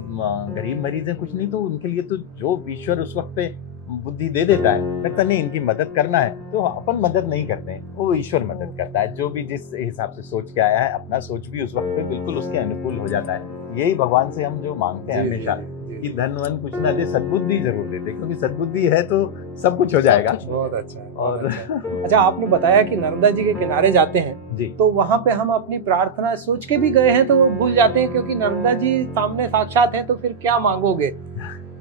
गरीब मरीज हैं, कुछ नहीं, तो उनके लिए तो जो ईश्वर उस वक्त पे बुद्धि दे देता है, लगता नहीं इनकी मदद करना है, तो अपन मदद नहीं करते हैं, वो ईश्वर मदद करता है। जो भी जिस हिसाब से सोच के आया है, अपना सोच भी उस वक्त पे बिल्कुल उसके अनुकूल हो जाता है। यही भगवान से हम जो मांगते हैं हमेशा कि धन वन कुछ ना दे, सद्बुद्धि जरूर दे दे, क्योंकि सद्बुद्धि है तो सब कुछ हो जाएगा। बहुत अच्छा। और अच्छा, आपने बताया कि नर्मदा जी के किनारे जाते हैं जी, तो वहां पे हम अपनी प्रार्थना सोच के भी गए हैं तो वो भूल जाते हैं, क्योंकि नर्मदा जी सामने साक्षात हैं, तो फिर क्या मांगोगे।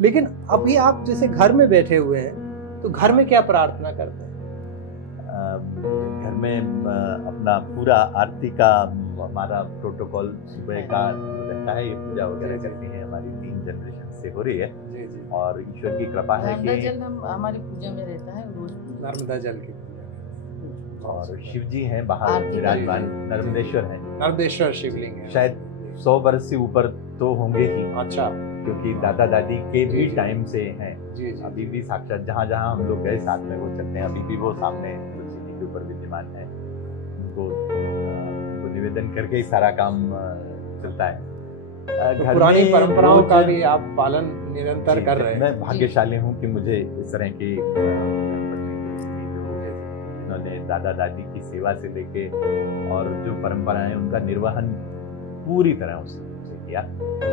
लेकिन अभी आप जैसे घर में बैठे हुए हैं, तो घर में क्या प्रार्थना करते हैं? घर में अपना पूरा आरती का हमारा प्रोटोकॉल सुबह का रहता है, ये पूजा वगैरह करते हैं, हमारी 3 जनरेशन से हो रही है। जी जी। और ईश्वर की कृपा है नर्मदा कि जल हमारी पूजा में रहता है रोज। नर्मदा जल की और शिव जी हैं बाहर आरती विराजमान, करते हैं। नर्मदेश्वर हैं, नर्मदेश्वर शिवलिंग है शायद 100 बरस से ऊपर तो होंगे ही, अच्छा क्योंकि दादा दादी के जी, भी जी। टाइम से हैं। जी जी। अभी भी साक्षात जहाँ जहाँ हम लोग गए साथ में वो चलते हैं, अभी भी वो सामने तुलसी जी के ऊपर विद्यमान है। उनको निवेदन करके ही सारा काम चलता है। तो घर पुरानी में परंपराओं रोज- का भी आप पालन निरंतर जी, कर रहे हैं। मैं भाग्यशाली हूँ कि मुझे इस तरह की उन्होंने दादा दादी की सेवा से लेके और जो परंपराएं उनका निर्वहन पूरी तरह उससे किया।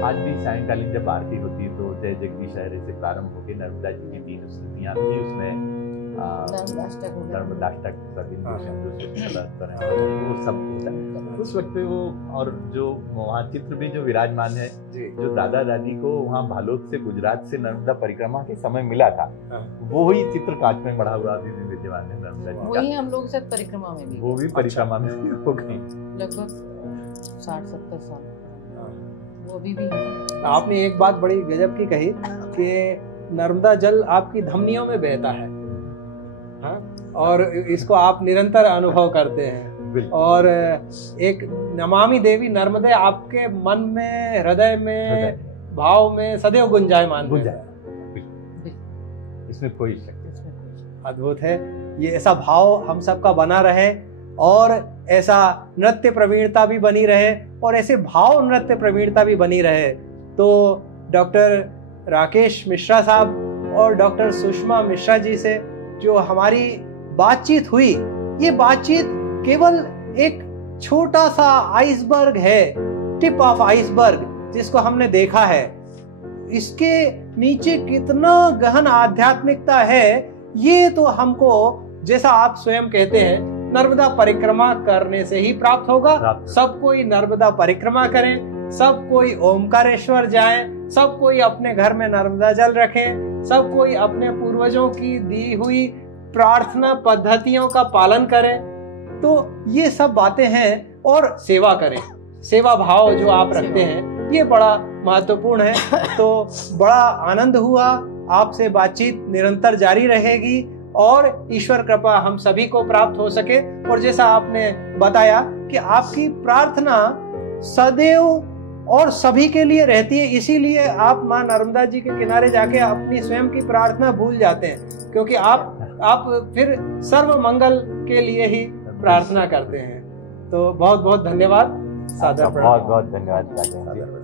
आज भी सायंकालीन जब आरती होती है तो जय जगदीश हरे से प्रारंभ होकर नर्मदा जी की 3 स्तुतियां भी उसमें नर्मदाष्टक सबिंदु सिंधु वो सब होता है उस वक्त पे। वो और जो वहाँ चित्र भी जो विराजमान है, जी जो दादा दादी को वहाँ भालोद से गुजरात से नर्मदा परिक्रमा के समय मिला था, हाँ। वो ही चित्र कांच में बढ़ा हुआ अभी भी विद्यमान है नर्मदा जी वही का। हम लोग साथ परिक्रमा में भी वो भी परिक्रमा में हो गई। लगभग 60-70 साल हाँ। वो अभी भी है। आपने एक बात बड़ी गजब की कही कि नर्मदा जल आपकी धमनियों में बहता है, हाँ? और इसको आप निरंतर अनुभव करते हैं। और एक नमामि देवी नर्मदे आपके मन में, हृदय में, भाव में सदैव गुंजायमान है। इसमें कोई शक नहीं। अद्भुत है। ये ऐसा भाव हम सबका बना रहे और ऐसा नृत्य प्रवीणता भी बनी रहे और ऐसे भाव नृत्य प्रवीणता भी बनी रहे। तो डॉक्टर राकेश मिश्रा साहब और डॉक्टर सुषमा मिश्रा जी से जो हमारी बातचीत हुई, ये बातचीत केवल एक छोटा सा आइसबर्ग है, टिप ऑफ आइसबर्ग जिसको हमने देखा है। इसके नीचे कितना गहन आध्यात्मिकता है ये तो हमको, जैसा आप स्वयं कहते हैं, नर्मदा परिक्रमा करने से ही प्राप्त होगा। सब कोई नर्मदा परिक्रमा करें, सब कोई ओमकारेश्वर जाएं, सब कोई अपने घर में नर्मदा जल रखें, सब कोई अपने पूर्वजों की दी हुई प्रार्थना पद्धतियों का पालन करें। तो ये सब बातें हैं। और सेवा करें, सेवा भाव जो आप रखते हैं ये बड़ा महत्वपूर्ण है। तो बड़ा आनंद हुआ, आपसे बातचीत निरंतर जारी रहेगी और ईश्वर कृपा हम सभी को प्राप्त हो सके। और जैसा आपने बताया कि आपकी प्रार्थना सदैव और सभी के लिए रहती है, इसीलिए आप माँ नर्मदा जी के किनारे जाके अपनी स्वयं की प्रार्थना भूल जाते हैं, क्योंकि आप फिर सर्व मंगल के लिए ही प्रार्थना करते हैं। तो बहुत बहुत धन्यवाद, सादर प्रणाम। बहुत बहुत धन्यवाद।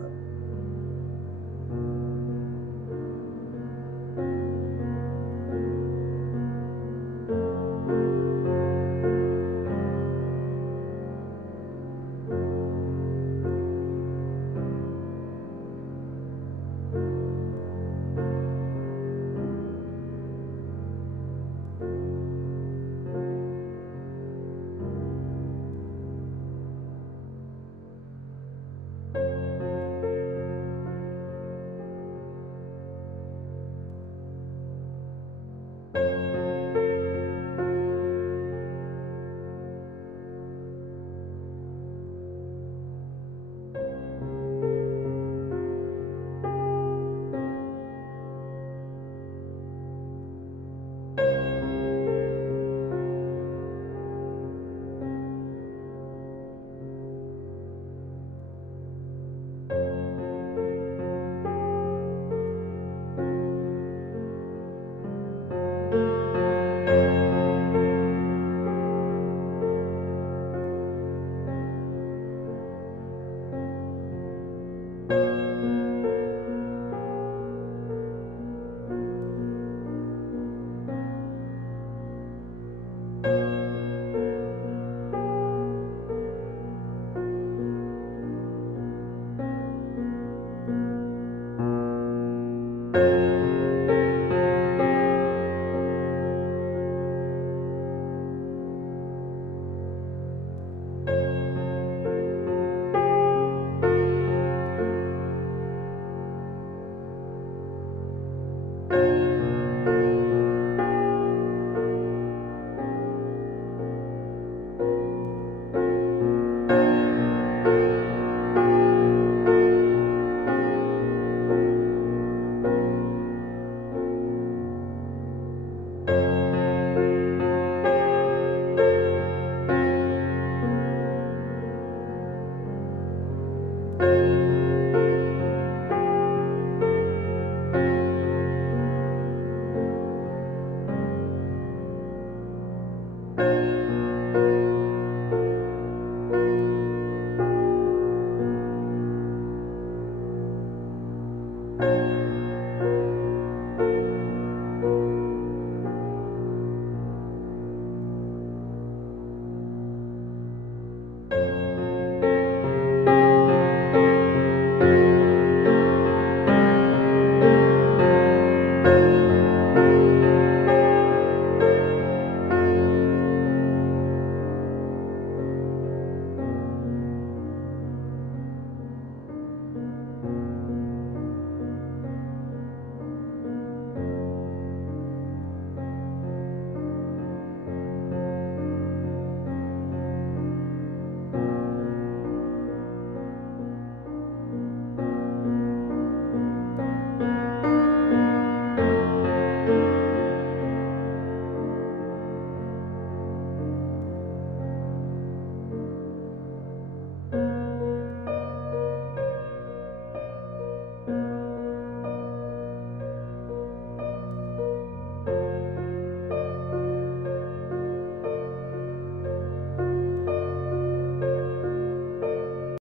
है।